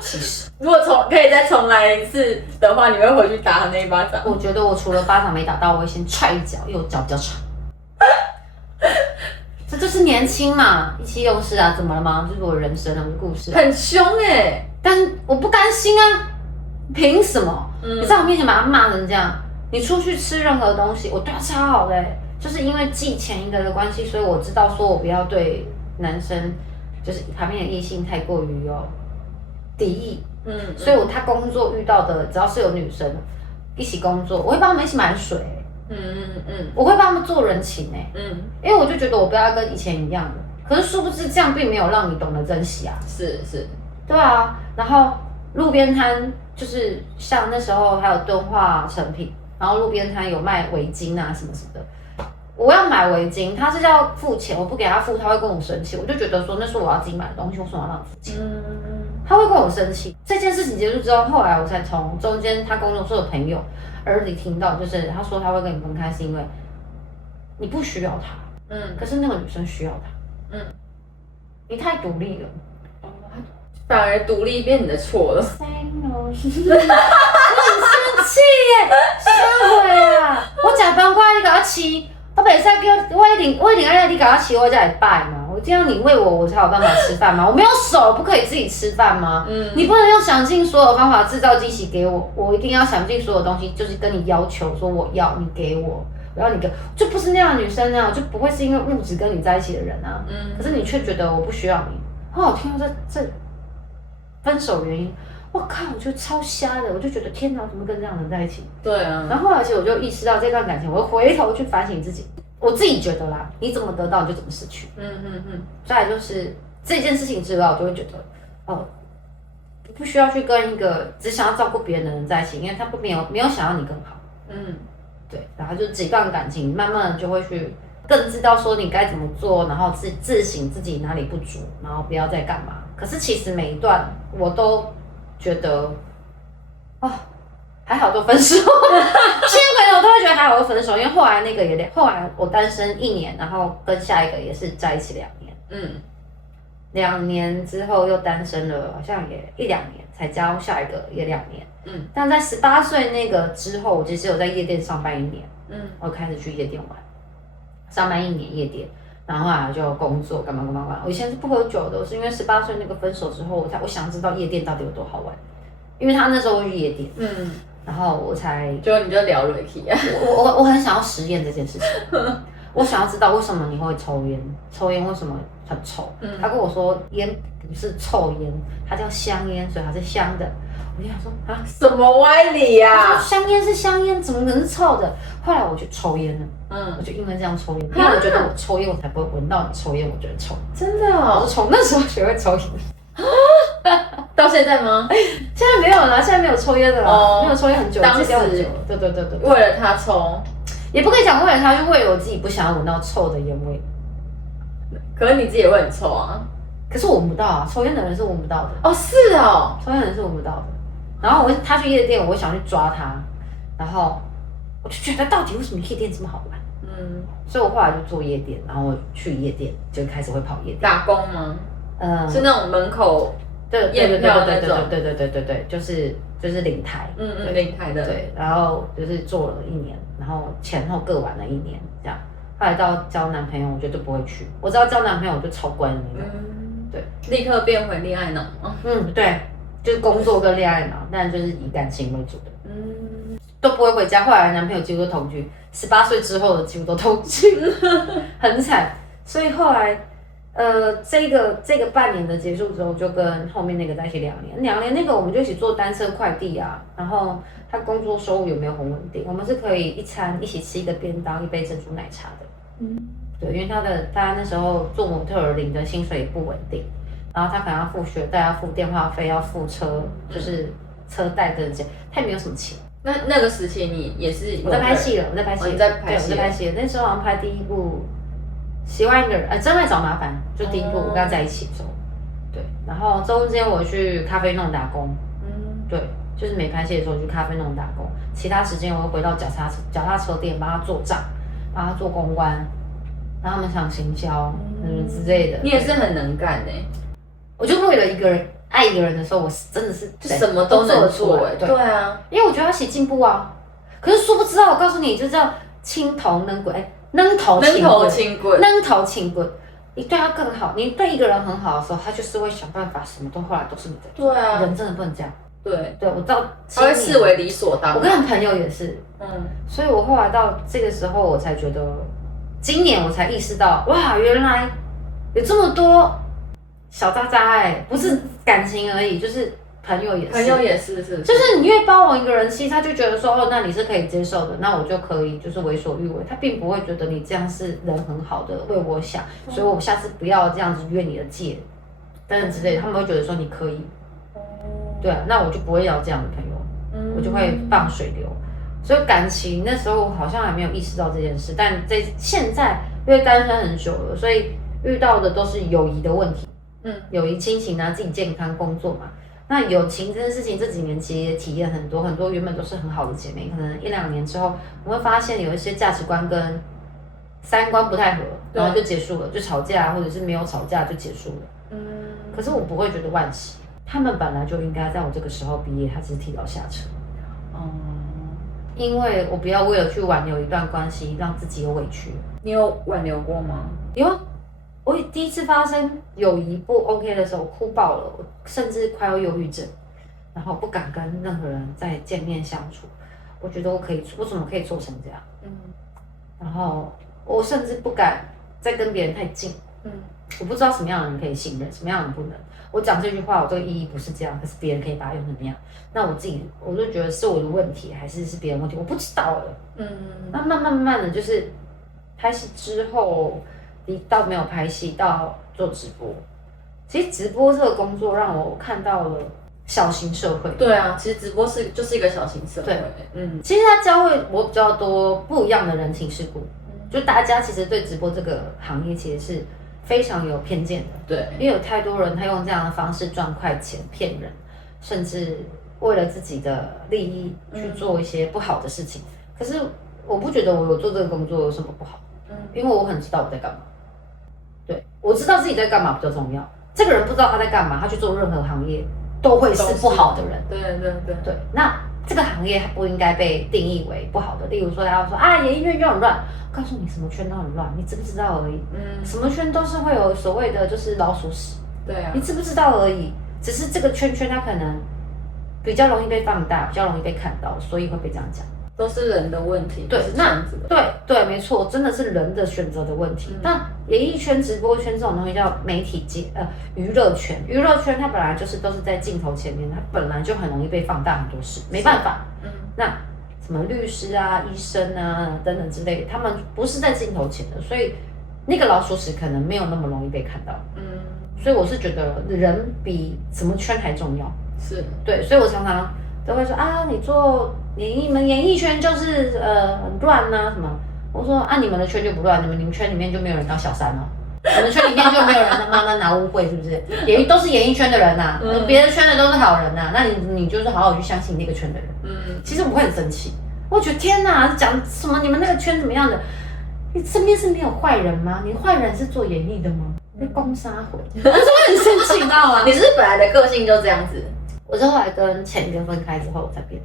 其实。如果可以再重来一次的话，你会回去打他那一巴掌？我觉得我除了巴掌没打到，我会先踹一脚，因为我脚比较长。这就是年轻嘛，意气用事啊，怎么了吗？就是我人生的故事。很凶但我不甘心啊，凭什么？你在我面前把他骂成这样，你出去吃任何东西，我对他超好的就是因为记前一个的关系，所以我知道说我不要对男生，就是旁边的异性太过于有敌意。所以他工作遇到的，只要是有女生一起工作，我会帮他们一起买水，我会帮他们做人情因为我就觉得我不要跟以前一样的，可是殊不知这样并没有让你懂得珍惜啊。是，对啊，然后路边摊就是像那时候还有敦化成品，然后路边摊有卖围巾啊什么什么的。我要买围巾，他是要付钱，我不给他付，他会跟我生气。我就觉得说那是我要自己买的东西，为什么要让他付钱？他会跟我生气。这件事情结束之后，后来我才从中间他工作室的朋友耳里听到，就是他说他会跟你分开，是因为你不需要他，可是那个女生需要他，你太独立了，反而独立变你的错了。我很生气耶，啥会啊？我假饭乖，你给我吃，我袂使叫我一定要你给我吃，我才会拜嘛。我一定要你喂我，我才有办法吃饭吗？我没有手，不可以自己吃饭吗？你不能用想尽所有方法制造惊喜给我，我一定要想尽所有东西，就是跟你要求说我要你给我。我要你给，就不是那样的女生啊，我就不会是因为物质跟你在一起的人啊。可是你却觉得我不需要你。我听到这分手原因，我靠，我觉得超瞎的，我就觉得天哪，怎么跟这样的人在一起？对啊。然后后来其实我就意识到这段感情，我回头去反省自己，我自己觉得啦，你怎么得到你就怎么失去。再来就是这件事情之外，我就会觉得，不需要去跟一个只想要照顾别人的人在一起，因为他没有想要你更好。对，然后就几段感情，慢慢的就会去更知道说你该怎么做，然后自省自己哪里不足，然后不要再干嘛。可是其实每一段我都觉得，还好都分手。现在回头都会觉得还好都分手，因为后来我单身1年，然后跟下一个也是在一起2年。2年之后又单身了，好像也1-2年才交下一个也2年。但在18岁那个之后，我其实有在夜店上班1年。我开始去夜店玩，上班1年夜店，然后后来就工作干嘛。我以前是不喝酒的，我是因为18岁那个分手之后，我想知道夜店到底有多好玩，因为他那时候会去夜店。然后我才你就聊瑞 K 啊，我很想要实验这件事情。我想要知道为什么你会抽烟，抽烟为什么很臭？他跟我说烟不是臭烟，它叫香烟，所以它是香的。我就想说啊，什么歪理呀？香烟是香烟，怎么可能是臭的？后来我去抽烟了，我就因为这样抽烟，因为我觉得我抽烟我才不会闻到你抽烟，我觉得臭。真的哦，我是从那时候学会抽烟。到现在吗？现在没有了，现在没有抽烟的了，没有抽烟很久，当时很久。对，为了他抽，也不可以讲为了他，就为了我自己不想要闻到臭的烟味。可是你自己也会很臭啊。可是我闻不到啊，抽烟的人是闻不到的。哦，是哦，抽烟的人是闻不到的。然后他去夜店，我想去抓他，然后我就觉得到底为什么夜店这么好玩？所以我后来就做夜店，然后我去夜店就开始会跑夜店。打工吗？是那种门口对，就是领台，领台的。对，然后就是做了1年，然后前后各玩了1年，这样。后来到交男朋友，我绝对不会去。我知道交男朋友我就超乖的那种，对，立刻变回恋爱脑。对，就是工作跟恋爱脑，但就是以感情为主的。都不会回家。后来男朋友几乎都同居，18岁之后的几乎都同居，很惨。所以后来，这个半年的结束之后，就跟后面那个在一起2年。2年那个我们就一起做单车快递啊，然后他工作收入有没有很稳定？我们是可以一餐一起吃一个便当，一杯珍珠奶茶的。对，因为他那时候做模特儿领的薪水也不稳定，然后他可能要付学贷，要付电话费，要付车，就是车贷跟这些，他也没有什么钱。那个时期你也是我在拍戏了，我在拍戏，你在拍戏，我在拍戏。那时候好像拍第1部《喜欢一个人》，真爱找麻烦，就第1部我跟他在一起的时候，对。然后中间我去咖啡弄打工，对，就是没拍戏的时候去咖啡弄打工，其他时间我会回到脚踏车店帮他做账，帮他做公关，帮他们想行销之类的。你也是很能干的。我就为了一个人。爱一个人的时候，我真的是就什么都能做。对啊，因为我觉得要一起进步啊。可是殊不知道，我告诉你，就叫青头能滚，扔头轻滚。你对他更好，你对一个人很好的时候，他就是会想办法，什么都后来都是你的。对啊，人真的不能这样。对，我到他会视为理所当然。我跟朋友也是，所以我后来到这个时候，我才觉得，今年我才意识到，哇，原来有这么多。小渣渣不是感情而已，就是朋友也是，朋友也是，就是你越包容一个人，其实他就觉得说，哦，那你是可以接受的，那我就可以就是为所欲为，他并不会觉得你这样是人很好的，为我想，所以我下次不要这样子越你的界，等等之类的，他们会觉得说你可以，对啊，那我就不会要这样的朋友，我就会放水流。所以感情那时候好像还没有意识到这件事，但现在因为单身很久了，所以遇到的都是友谊的问题，友谊、亲情啊，自己健康、工作嘛。那友情这件事情，这几年其实也体验很多，很多原本都是很好的姐妹，可能1-2年之后，我会发现有一些价值观跟三观不太合，然后就结束了，就吵架，或者是没有吵架就结束了。可是我不会觉得惋惜，他们本来就应该在我这个时候毕业，他只是提早下车。因为我不要为了去挽留一段关系，让自己有委屈。你有挽留过吗？有啊，我第一次发生友谊不 OK 的时候，我哭爆了，我甚至快要忧郁症，然后不敢跟任何人再见面相处。我觉得我怎么可以做成这样？然后我甚至不敢再跟别人太近。我不知道什么样的人可以信任，什么样的人不能。我讲这句话，我这个意义不是这样，可是别人可以把它用成那样。那我就觉得是我的问题，还是别人问题，我不知道了。那慢慢的，就是拍戏之后，到没有拍戏，到做直播。其实直播这个工作让我看到了小型社会。对啊，其实直播就是一个小型社会。其实它教会我比较多不一样的人情世故。就大家其实对直播这个行业其实是非常有偏见的，对，因为有太多人他用这样的方式赚快钱骗人，甚至为了自己的利益去做一些不好的事情。可是我不觉得我有做这个工作有什么不好，因为我很知道我在干嘛。对，我知道自己在干嘛比较重要。这个人不知道他在干嘛，他去做任何行业都会是不好的人。对，那这个行业它不应该被定义为不好的。例如说，大家说啊，演艺圈就很乱。告诉你什么圈都很乱，你知不知道而已。什么圈都是会有所谓的就是老鼠屎。对啊，你知不知道而已。只是这个圈它可能比较容易被放大，比较容易被看到，所以会被这样讲。都是人的问题。对，这样子的。对，没错，真的是人的选择的问题。那演艺圈、直播圈这种东西叫媒体界，娱乐圈。娱乐圈它本来就是都是在镜头前面，它本来就很容易被放大很多事，没办法。那什么律师啊、医生啊等等之类的，他们不是在镜头前的，所以那个老鼠屎可能没有那么容易被看到。所以我是觉得人比什么圈还重要。是，对，所以我常常都会说啊，你们演艺圈就是很乱啊什么。我说啊，你们的圈就不乱，你们圈里面就没有人当小三哦，你们圈里面就没有人他妈拿污秽，是不是？都是演艺圈的人呐，别的圈的都是好人呐，那你就是好好去相信那个圈的人。其实我会很生气，我觉得天哪，讲什么你们那个圈怎么样的？你身边是没有坏人吗？你坏人是做演艺的吗？被攻杀回，我是很生气，你知道吗？你是本来的个性就这样子，我是后来跟前一个分开之后才变，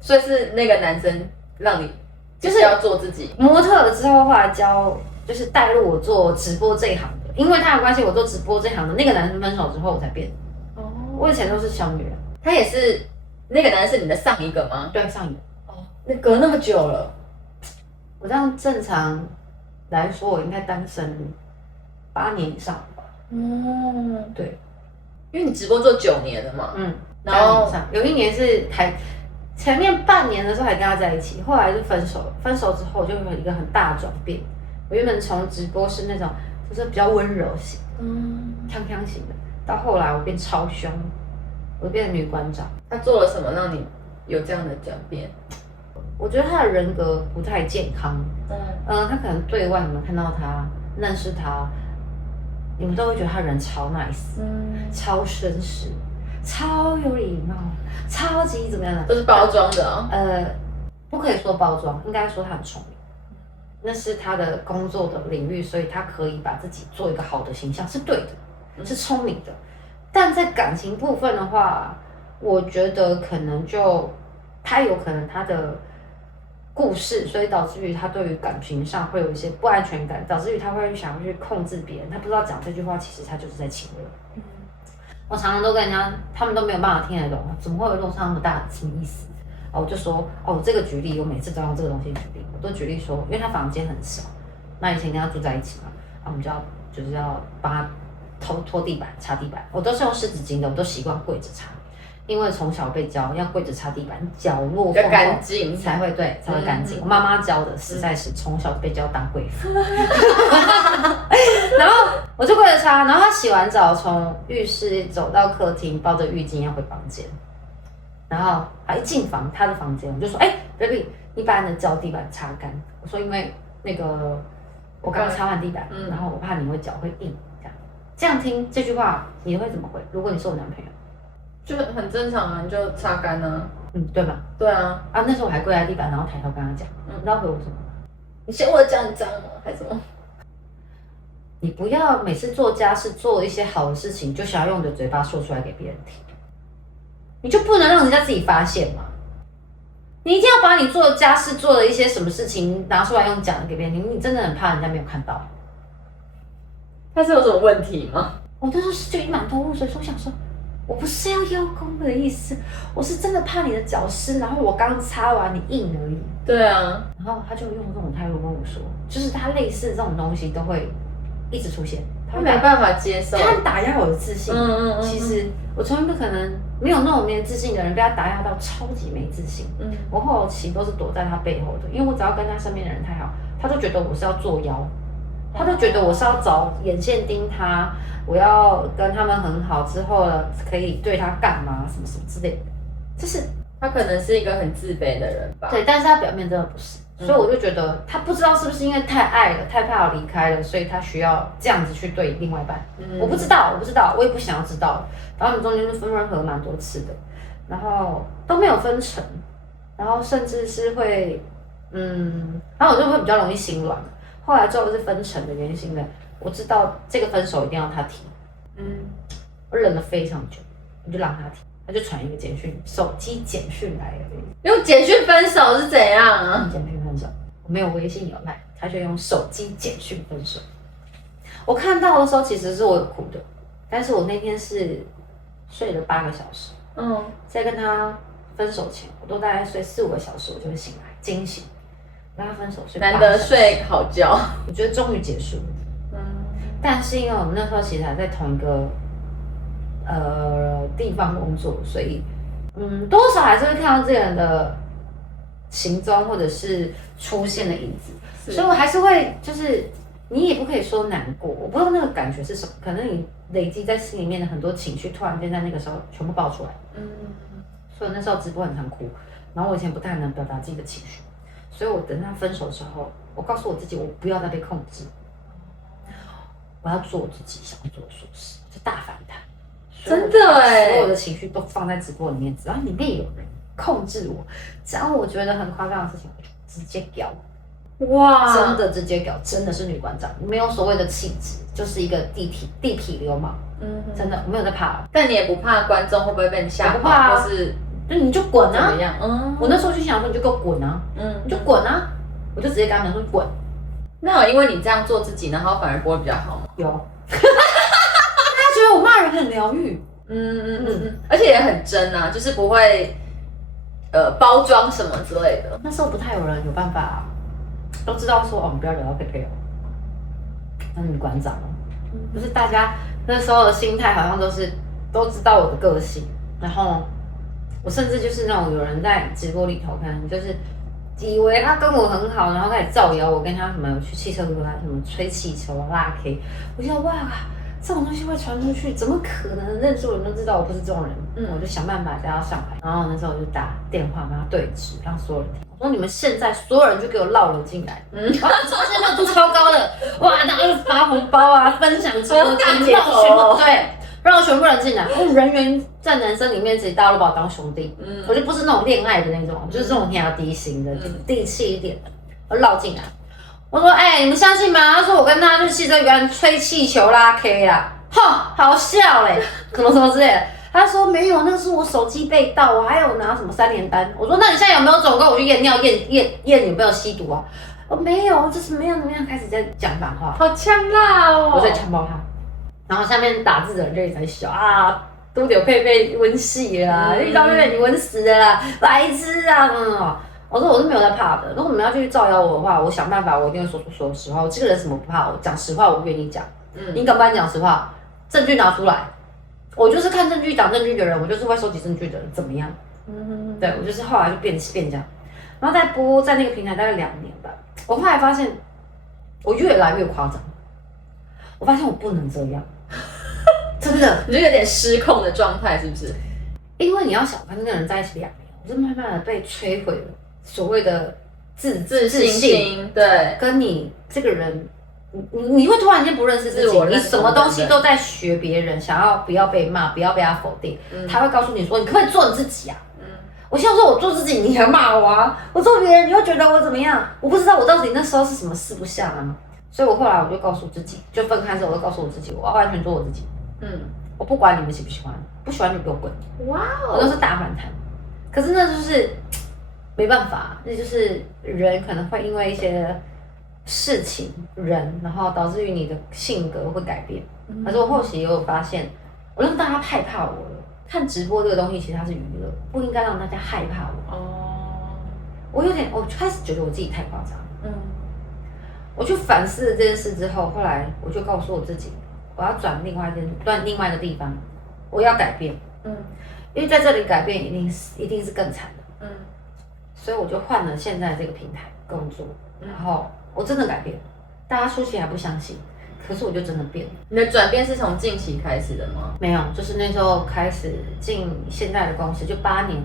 所以是那个男生让你就是要做自己。模特了之后，后来就是带入我做直播这一行的，因为他有关系，我做直播这一行的那个男生分手之后我才变。我以前都是小女人。他也是那个男生是你的上一个吗？对，上一个。那隔那么久了，我这样正常来说，我应该单身8年以上吧。对，因为你直播做9年了嘛。然后有1年是前面半年的时候还跟他在一起，后来就分手了。分手之后就有一个很大的转变。我原本从直播是那种就是比较温柔型，锵锵型的，到后来我变超凶，我变成女馆长。他做了什么让你有这样的转变？我觉得他的人格不太健康。他可能对外你们看到他、认识他，你们都会觉得他人超 nice，超绅士，超有礼貌，超级怎么样的？都是包装的不可以说包装，应该说他很聪明。那是他的工作的领域，所以他可以把自己做一个好的形象，是对的，是聪明的。但在感情部分的话，我觉得可能他有可能他的故事，所以导致于他对于感情上会有一些不安全感，导致于他会想要去控制别人。他不知道讲这句话，其实他就是在情勒。我常常都跟人家，他们都没有办法听得懂，怎么会有落差那么大？什么意思？我就说这个举例，我每次都用这个东西举例。我都举例说，因为他房间很小，那以前跟他住在一起嘛，我们就是要帮他拖地板、擦地板，我都是用湿纸巾的，我都习惯跪着擦。因为从小被教要跪着擦地板，角落要干净才会干净。我妈妈教的，实在是从小被教当贵妇。然后我就跪着擦，然后她洗完澡从浴室走到客厅，抱着浴巾要回房间。然后她一进她的房间，我就说：“baby， 你把你的脚地板擦干。”我说：“因为那个我刚擦完地板，然后我怕你会脚会硬。”这样听这句话，你会怎么回？如果你是我男朋友？就很正常啊，你就擦干啊，对吧？对啊，那时候我还跪在地板，然后抬头跟他讲，你知道回我什么吗？你嫌我的脚很脏吗？还是什么？你不要每次做家事做一些好的事情，就想要用你的嘴巴说出来给别人听，你就不能让人家自己发现吗？你一定要把你做的家事做的一些什么事情拿出来用讲的给别人听，你真的很怕人家没有看到。他是有什么问题吗？我那时候就一满头雾水，所以我想说。我不是要邀功的意思，我是真的怕你的脚湿，然后我刚擦完你硬而已。对啊，然后他就用这种态度跟我说，就是他类似这种东西都会一直出现，他没办法接受，他打压我的自信。其实我从一个可能没有那种没自信的人，被他打压到超级没自信。我后期都是躲在他背后的，因为我只要跟他身边的人太好，他都觉得我是要作妖，他都觉得我是要找眼线盯他。我要跟他们很好之后可以对他干嘛什么什么之类的，就是他可能是一个很自卑的人吧。对，但是他表面真的不是，所以我就觉得他不知道是不是因为太爱了，太怕我离开了，所以他需要这样子去对另外一半。我不知道，我也不想要知道。然后我们中间就分分合合蛮多次的，然后都没有分成，然后甚至是会然后我就会比较容易心软。后来最后是分成的原因是因为我知道这个分手一定要他提，我忍了非常久，我就让他提，他就传一个简讯，手机简讯来而已。用简讯分手是怎样啊？简讯分手，我没有微信有赖，他就用手机简讯分手。我看到的时候其实是我有哭的，但是我那天是睡了8个小时，在跟他分手前，我都大概睡4、5个小时，我就会醒来惊醒。跟他分手睡8个小时，难得睡好觉，我觉得终于结束了。但是因为我们那时候其实还在同一个地方工作，所以多少还是会看到这个人的行踪或者是出现的影子，所以我还是会就是你也不可以说难过，我不知道那个感觉是什么，可能你累积在心里面的很多情绪，突然间在那个时候全部爆出来。所以那时候直播很常哭，然后我以前不太能表达自己的情绪，所以我等他分手之后，我告诉我自己，我不要再被控制。我要做我自己想做的事，就大反弹。真的哎，所有的情绪都放在直播里面，只要里面有人控制我，只要我觉得很夸张的事情，我就直接屌。哇，真的直接屌，真的是女馆长，没有所谓的气质，就是一个地痞流氓。真的，我没有在怕。但你也不怕观众会不会被你吓跑？不怕，或是就你就滚啊！怎么样？我那时候就想说，你就给我滚啊！你就滚啊！我就直接跟他们说滚。那有因为你这样做自己，然后反而播得比较好吗？有，大家觉得我骂人很疗愈，而且也很真啊，就是不会包装什么之类的。那时候不太有人有办法，都知道说哦，你不要聊到佩佩哦，那女馆长哦，就是大家那时候的心态好像都知道我的个性，然后我甚至就是那种有人在直播里头看，就是以为他跟我很好，然后开始造谣我跟他什么去汽车路啊，什么吹气球啊、拉 K， 我就哇，这种东西会传出去，怎么可能？认识我人都知道我不是这种人，我就想办法带他上来，然后那时候我就打电话跟他对峙，让所有人听。我说你们现在所有人就给我绕了进来，哇，超现热度超高的，哇，大家就发红包啊，分享超多金钱，对。让全部人进来，人缘在男生里面，其实大家都把我当兄弟。我就不是那种恋爱的那种，就是这种天地型的，地气一点的，我绕进来。我说，你们相信吗？他说我跟他去汽车园吹气球拉 K 啦，哼，好笑嘞，什么之类的。他说没有，那是我手机被盗，我还有拿什么3联单。我说那你现在有没有走过我去验尿验有没有吸毒啊？我没有，这怎么样，开始在讲反话，好呛辣哦！我在强暴他。然后下面打字的人就一直在笑啊，都有佩佩温戏啦，遇到佩佩你温死的啦，白痴啊！我说我是没有在怕的，如果你们要去造谣我的话，我想办法，我一定会说出实话。我这个人什么不怕，我讲实话，我愿意讲。你敢不敢讲实话？证据拿出来，我就是看证据讲证据的人，我就是会收集证据的人，怎么样？对，我就是后来就变这样，然后再播在那个平台大概2年吧。我后来发现我越来越夸张，我发现我不能这样，真的，你就有点失控的状态，是不是？因为你要想跟那个人在一起2年，我就慢慢的被摧毁了所谓的自信心，对，跟你这个人。你会突然间不认识自己，你什么东西都在学别人，想要不要被骂，不要被他否定。他会告诉你说，你可不可以做你自己啊？我现在说我做自己，你还骂我啊？我做别人，你会觉得我怎么样？我不知道我到底那时候是什么四不像啊。所以我后来我就告诉自己，就分开之后，我就告诉我自己，我要完全做我自己。我不管你们喜不喜欢，不喜欢就给我滚。哇哦，我都是大反弹。可是那就是没办法，那就是人可能会因为一些事情、人，然后导致于你的性格会改变。可是我后期也有发现，我让大家害怕我了。看直播这个东西，其实它是娱乐，不应该让大家害怕我。我开始觉得我自己太夸张。我去反思了这件事之后，后来我就告诉我自己，我要转另外一个地方，我要改变。因为在这里改变一定是更惨的。所以我就换了现在这个平台工作，然后我真的改变，大家初期还不相信，可是我就真的变了。你的转变是从近期开始的吗？没有，就是那时候开始进现在的公司，就8年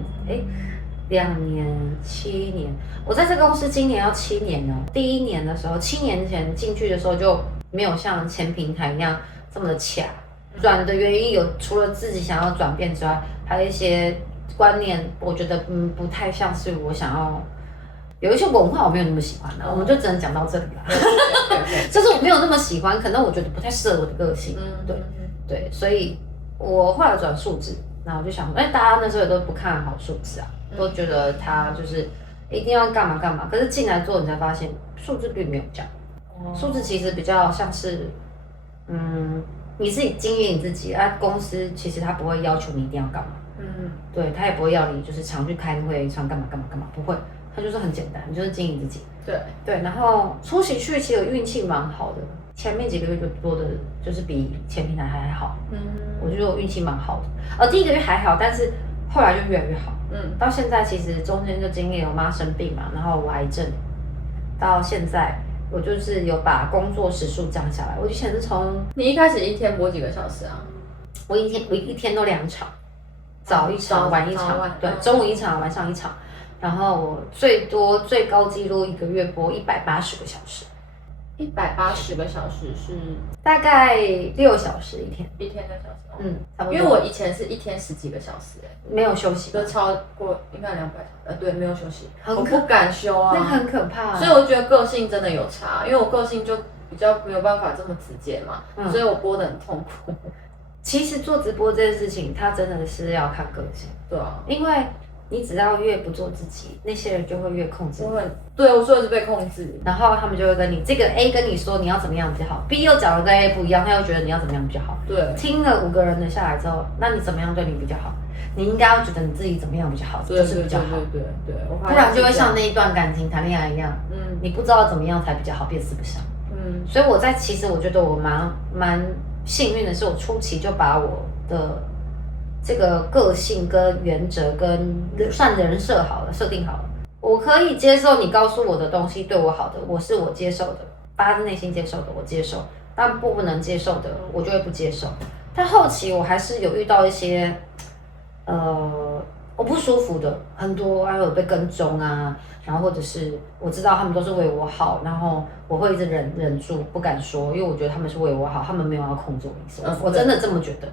，2年7年，我在这个公司今年要7年了。第1年的时候，7年前进去的时候就没有像前平台一样这么的卡。转的原因除了自己想要转变之外，还有一些观念，我觉得不太像是我想要。有一些文化我没有那么喜欢的，我们就只能讲到这里啦。就是我没有那么喜欢，可能我觉得不太适合我的个性。对，所以我后来转数字，然后我就想，大家那时候也都不看好数字啊，都觉得它就是一定要干嘛干嘛。可是进来之后，你才发现数字并没有这样。数字其实比较像是，你自己经营你自己啊。公司其实它不会要求你一定要干嘛。对，他也不会要你就是常去开会，常干嘛，不会。它就是很简单，你就是经营自己。对，然后初期去其实运气蛮好的，前面几个月就多的，就是比前平台还好。我觉得我运气蛮好的。第1个月还好，但是后来就越来越好。到现在其实中间就经历了我妈生病嘛，然后我癌症，到现在我就是有把工作时数降下来。我以前是从你一开始一天播几个小时啊？我一天都2场，早一场，晚一场，对，中午1场，晚上1场。然后我最高纪录1个月播180个小时。180个小时是大概6小时一天。一天6小时。差不多。因为我以前是一天10几个小时，没有休息，就超过应该200小时。对，没有休息，我不敢休啊，那很可怕。所以我觉得个性真的有差，因为我个性就比较没有办法这么直接嘛，所以我播得很痛苦。其实做直播这件事情，它真的是要看个性。对啊，因为你只要越不做自己，那些人就会越控制你。对，我说的是被控制，然后他们就会跟你这个 A 跟你说你要怎么样比较好 ，B 又讲的跟 A 不一样，他又觉得你要怎么样比较好。对，听了5个人的下来之后，那你怎么样对你比较好？你应该要觉得你自己怎么样比较好，就是比较好。对，不然就会像那一段感情谈恋爱一样，你不知道怎么样才比较好，变四不像。所以其实我觉得我蛮幸运的是，我初期就把我的这个个性跟原则跟算人设设定好了，我可以接受你告诉我的东西对我好的，我接受的，发自内心接受的我接受，但不能接受的我就会不接受。但后期我还是有遇到一些我不舒服的很多，还有被跟踪啊，然后或者是我知道他们都是为我好，然后我会一直忍住不敢说，因为我觉得他们是为我好，他们没有要控制我意思，我真的这么觉得。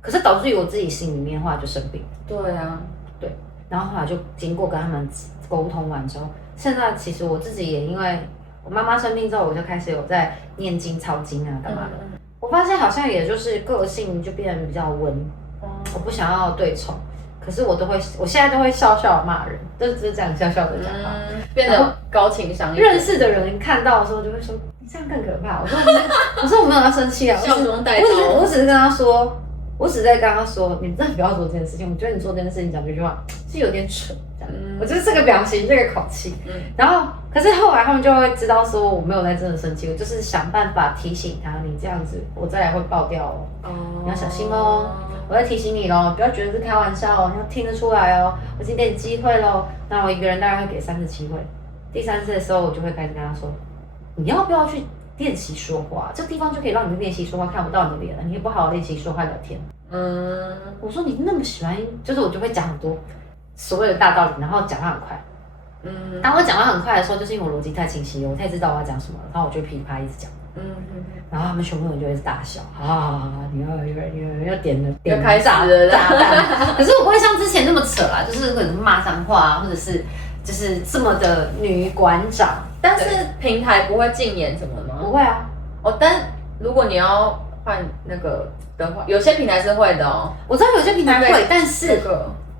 可是导致于我自己心里面后来就生病。对啊，对，然后后来就经过跟他们沟通完之后，现在其实我自己也因为我妈妈生病之后，我就开始有在念经抄经啊干嘛的。我发现好像也就是个性就变得比较温，我不想要对冲。可是我现在都会笑笑骂人，就是这样笑笑的讲话，变得高情商。认识的人看到的时候就会说：“你这样更可怕。”我说我没有要生气啊，笑中带刀。我只是跟他说，我只在跟他说，你真的不要做这件事情。我觉得你做这件事情讲这句话是有点蠢，这样。我就是这个表情，这个口气。然后，可是后来他们就会知道说我没有在真的生气，我就是想办法提醒他，你这样子我再来会爆掉哦，你要小心哦。我在提醒你咯，不要觉得是开玩笑哦，你要听得出来哦。我已经给你机会咯，那我一个人大概会给3次机会。第3次的时候，我就会开始跟他说，你要不要去练习说话？这个地方就可以让你练习说话，看不到你的脸了，你也不好好练习说话聊天。我说你那么喜欢，就是我就会讲很多所谓的大道理，然后讲话很快。当我讲话很快的时候，就是因为我逻辑太清晰了，我太知道我要讲什么了，然后我就噼里啪啦一直讲。然后他们全部人就会大笑，你要点开炸了炸弹。可是我不会像之前那么扯啦，就是可能骂脏话，或者是就是这么的女馆长。但是平台不会禁言什么的吗？不会啊。但如果你要换那个的话，有些平台是会的哦。我知道有些平台会，但是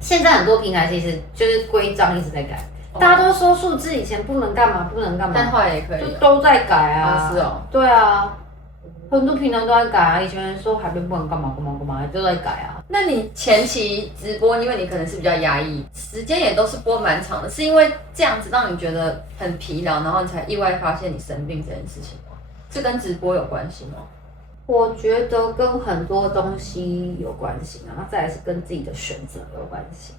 现在很多平台其实就是规章一直在改。大家都说数字以前不能干嘛，但后来也可以，就都在改啊。是哦。对啊，很多平台都在改啊。以前说海边不能干嘛，都在改啊。那你前期直播，因为你可能是比较压抑，时间也都是播蛮长的，是因为这样子让你觉得很疲劳，然后你才意外发现你生病这件事情吗？这跟直播有关系吗？我觉得跟很多东西有关系，然后再来是跟自己的选择有关系。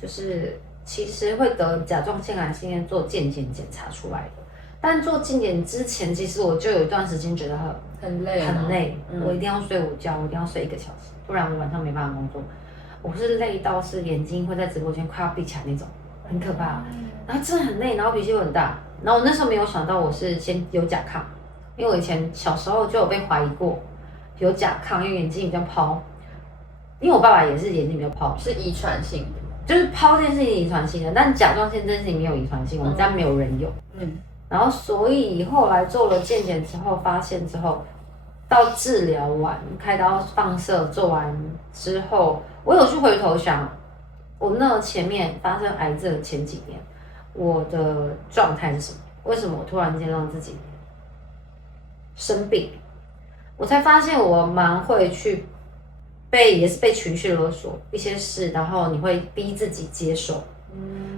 就是其实会得甲状腺癌是因为做健检检查出来的，但做健检之前，其实我就有一段时间觉得很累，我一定要睡午觉，我一定要睡1个小时，不然我晚上没办法工作。我是累到是眼睛会在直播间快要闭起来那种，很可怕。然后真的很累，然后脾气又很大。然后我那时候没有想到我是先有甲亢，因为我以前小时候就有被怀疑过有甲亢，因为眼睛比较泡。因为我爸爸也是眼睛比较泡，是遗传性的。就是泡这件事情遗传性的，但甲状腺这件事情没有遗传性，我们家没有人有。然后所以后来做了健检之后，发现之后，到治疗完、开刀放射做完之后，我有去回头想，我那前面发生癌症的前几年，我的状态是什么？为什么我突然间让自己生病？我才发现我蛮会去也是被情绪勒索一些事，然后你会逼自己接受，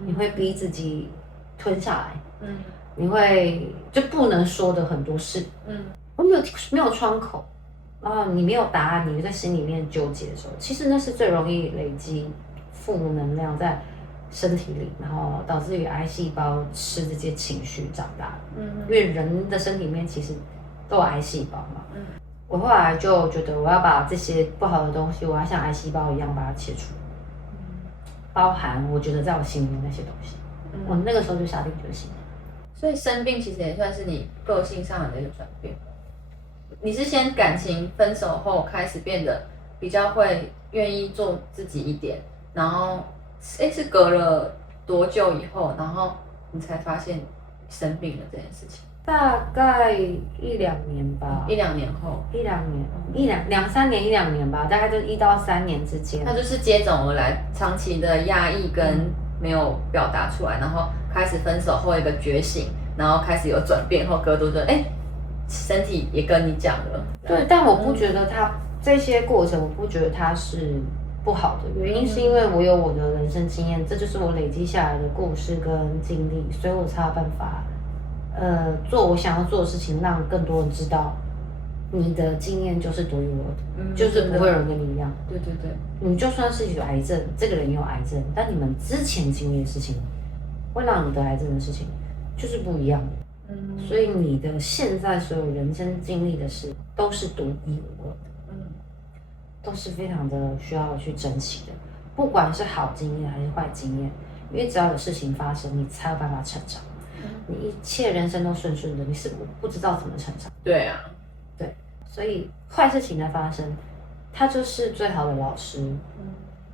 你会逼自己吞下来，你会就不能说的很多事，我没有窗口，然后你没有答案，你在心里面纠结的时候，其实那是最容易累积负能量在身体里，然后导致于癌细胞吃这些情绪长大。因为人的身体里面其实都有癌细胞嘛。我后来就觉得我要把这些不好的东西，我要像癌细胞一样把它切除，包含我觉得在我心里面那些东西。我那个时候就下定决心。所以生病其实也算是你个性上的一个转变。你是先感情分手后开始变得比较会愿意做自己一点，然后是隔了多久以后，然后你才发现生病了这件事情？大概1-2年吧。1-2年后，2-3年1-2年吧，大概就1到3年之间。它就是接踵而来，长期的压抑跟没有表达出来，然后开始分手后一个觉醒，然后开始有转变后，隔多久，身体也跟你讲了。对，但我不觉得它这些过程，我不觉得它是不好的，原因是因为我有我的人生经验，这就是我累积下来的故事跟经历，所以我才有办法，做我想要做的事情，让更多人知道，你的经验就是独一无二的，就是不会有人跟你一样。对，你就算是有癌症，这个人有癌症，但你们之前经历的事情，会让你得癌症的事情，就是不一样的。所以你的现在所有人生经历的事，都是独一无二的，都是非常的需要去珍惜的，不管是好经验还是坏经验，因为只要有事情发生，你才有办法成长。你一切人生都顺顺的，你是不知道怎么成长。对啊，对，所以坏事情的发生，它就是最好的老师。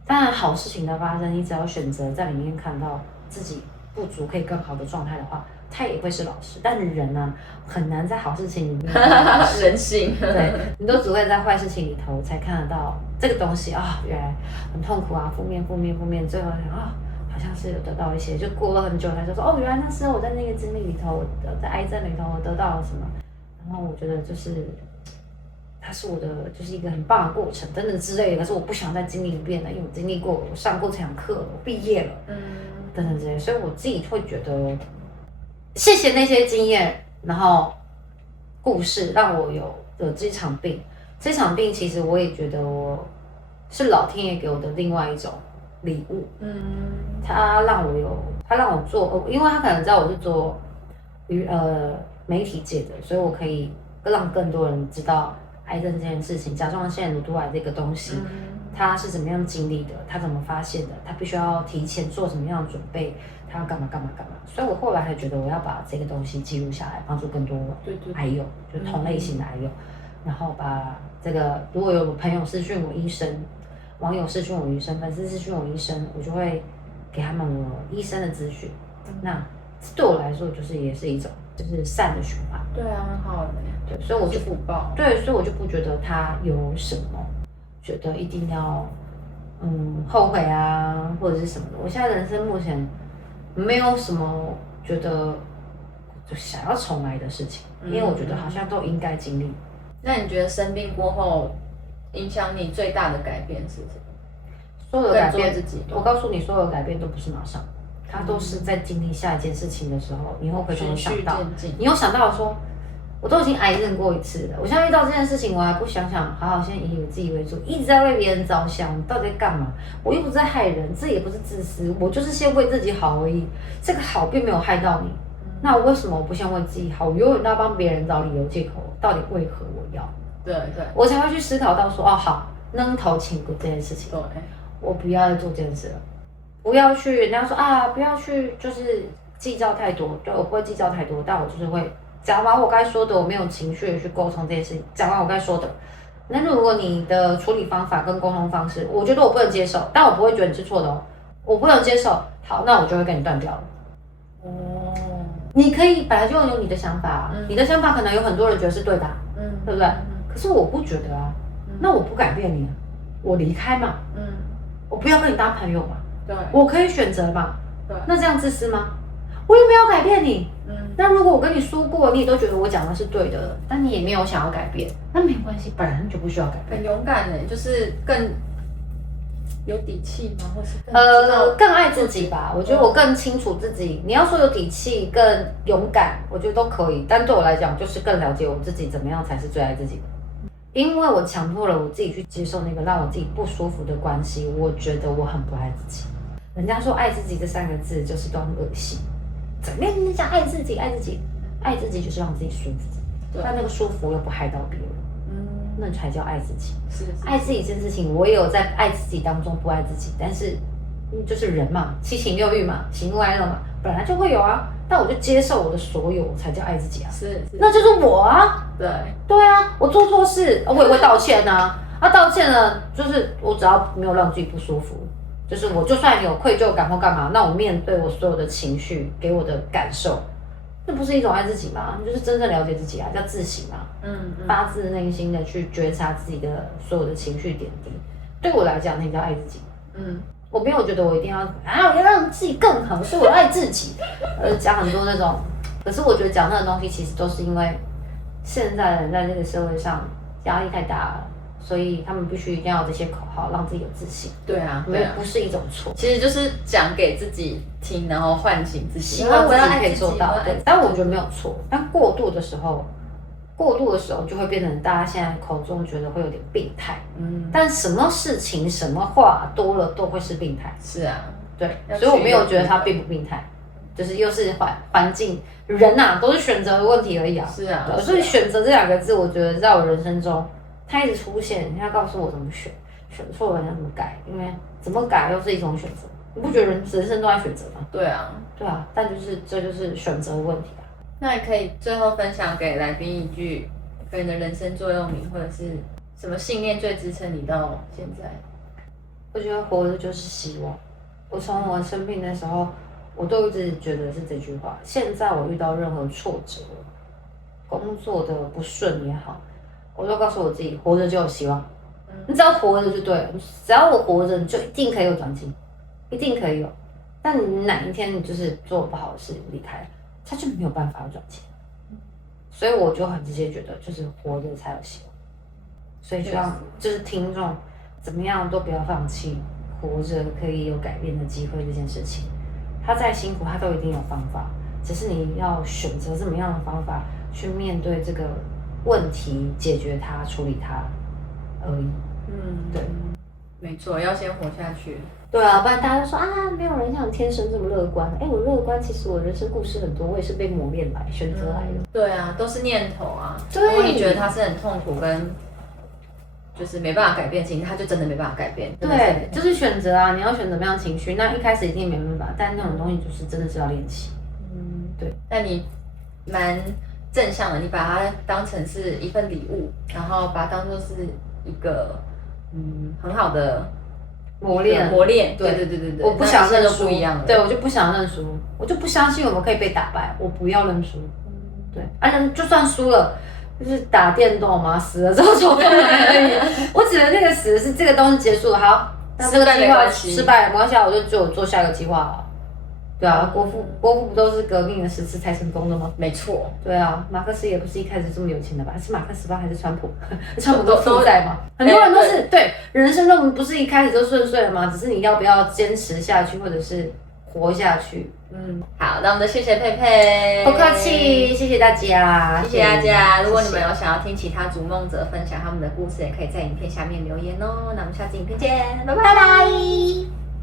当然，好事情的发生，你只要选择在里面看到自己不足，可以更好的状态的话，它也会是老师。但人呢，很难在好事情里面人性，对，你都只会在坏事情里头才看得到这个东西啊，原来很痛苦啊，负面，最后好像是有得到一些，就过了很久才说原来那时候我在那个经历里头，我在癌症里头我得到了什么。然后我觉得就是它是我的就是一个很棒的过程等等之类的，可是我不想再经历一遍了，因为我经历过，我上过这堂课了，我毕业了，等等之类的，所以我自己会觉得，谢谢那些经验，然后故事让我有这场病，这场病其实我也觉得我是老天爷给我的另外一种礼物，他让我做，因为他可能知道我是做媒体界的，所以我可以让更多人知道癌症这件事情，甲状腺乳突癌这个东西，他是怎么样经历的，他怎么发现的，他必须要提前做什么样的准备，他要干嘛干嘛干嘛。所以我后来才觉得我要把这个东西记录下来，帮助更多癌友，就同类型的癌友，然后把这个如果有朋友私讯我医生，网友私讯我医生，粉丝私讯我医生，我就会给他们我医生的资讯。那对我来说就是也是一种就是善的循环。对啊，很好的。对，所以我就福报。对，所以我就不觉得他有什么，觉得一定要后悔啊或者是什么的。我现在人生目前没有什么觉得就想要重来的事情，因为我觉得好像都应该经历。那你觉得生病过后影响你最大的改变是什么？所有的改变，自己，我告诉你，所有的改变都不是马上，它都是在经历下一件事情的时候，你会回头想到，你有想到说，我都已经癌症过一次了，我现在遇到这件事情，我还不想想，好好先以我自己为主，一直在为别人着想，到底在干嘛？我又不是在害人，这也不是自私，我就是先为自己好而已，这个好并没有害到你，那我为什么我不先为自己好？我永远都要帮别人找理由借口，到底为何我要？对，我才会去思考到说，哦好，扔头请骨这件事情，对，我不要再做这件事了，不要去人家说啊，不要去就是计较太多，对我不会计较太多，但我就是会讲完我该说的，我没有情绪的去沟通这件事情，讲完我该说的。那如果你的处理方法跟沟通方式，我觉得我不能接受，但我不会觉得你是错的哦，我不能接受，好，那我就会跟你断掉了。你可以本来就有你的想法，你的想法可能有很多人觉得是对的，对不对？可是我不觉得啊，那我不改变你，我离开嘛，我不要跟你当朋友嘛，对，我可以选择嘛，对，那这样自私吗？我又没有改变你，那如果我跟你说过，你也都觉得我讲的是对的，但你也没有想要改变，那没关系，本来就不需要改变。很勇敢的，就是更有底气吗？或是更爱自己吧。我觉得我更清楚自己。你要说有底气、更勇敢，我觉得都可以。但对我来讲，就是更了解我自己，怎么样才是最爱自己的。因为我强迫了我自己去接受那个让我自己不舒服的关系，我觉得我很不爱自己。人家说爱自己这3个字就是段恶心。怎么样？你讲爱自己，爱自己，爱自己就是让自己舒服，但那个舒服又不害到别人，那才叫爱自己。是爱自己这件事情，我也有在爱自己当中不爱自己，但是就是人嘛，七情六欲嘛，喜怒哀乐嘛，本来就会有啊。但我就接受我的所有，才叫爱自己啊。那就是我啊。对啊，我做错事，我也会道歉啊。道歉了，就是我只要没有让自己不舒服。就是我就算有愧疚感或干嘛，那我面对我所有的情绪给我的感受，这不是一种爱自己吗？就是真正了解自己啊，叫自省嘛。发自内心的去觉察自己的所有的情绪点滴，对我来讲，那叫爱自己。我没有觉得我一定要我要让自己更好，所以我爱自己。讲很多那种，可是我觉得讲那个东西，其实都是因为现在人在这个社会上压力太大了。所以他们必须一定要有这些口号，让自己有自信。对啊，不是一种错，其实就是讲给自己听，然后唤醒自己，希望自己可以做到。对，但我觉得没有错。但过度的时候就会变成大家现在口中觉得会有点病态。但什么事情、什么话多了都会是病态。是啊，对，所以我没有觉得它并不病态，就是又是环境人呐，都是选择的问题而已啊。是啊，所以选择这2个字，我觉得在我人生中。他一直出现，他告诉我怎么选，选错了要怎么改，因为怎么改又是一种选择。你不觉得人生都在选择吗？对啊，但这就是选择的问题啊。那你可以最后分享给来宾一句跟你的人生座右铭，或者是什么信念最支撑你到现在？我觉得活着就是希望。我从我生病的时候，我都一直觉得是这句话。现在我遇到任何挫折，工作的不顺也好。我都告诉我自己，活着就有希望。你只要活着就对了，只要我活着，你就一定可以有转机，一定可以有。但你哪一天你就是做不好的事离开了，他就没有办法转机。所以我就很直接觉得，就是活着才有希望。所以希望就是听众怎么样都不要放弃，活着可以有改变的机会这件事情。他再辛苦，他都一定有方法，只是你要选择怎么样的方法去面对这个问题，解决它，处理它而已。对，没错，要先活下去。对啊，不然大家就说啊，没有人像你天生这么乐观。我乐观，其实我人生故事很多，我也是被磨练来、选择来的。对啊，都是念头啊。对，如果你觉得它是很痛苦跟就是没办法改变的情绪，它就真的没办法改变。对，就是选择啊，你要选怎么样的情绪，那一开始一定没办法，但那种东西就是真的是要练习。对。但你蛮正向的，你把它当成是一份礼物，然后把它当作是一个很好的磨练。对，我不想认输，不一样了。对，我就不想认输，我就不相信我们可以被打败，我不要认输。对，就算输了，就是打电动嘛，死了之后就回来而已。我指的那个死的是这个东西结束了，好，那这个计划失败没关系，我就做下一个计划了。对啊，国父不都是革命了10次才成功的吗？没错。对啊，马克思也不是一开始这么有钱的吧？是马克思吧，还是川普？川普都负债嘛，很多人都是对人生都不是一开始就顺遂了吗？只是你要不要坚持下去，或者是活下去。好，那我们就谢谢佩佩，不客气，谢谢大家，谢谢大家。如果你们有想要听其他逐梦者分享他们的故事，也可以在影片下面留言哦。那我们下次影片见，拜拜。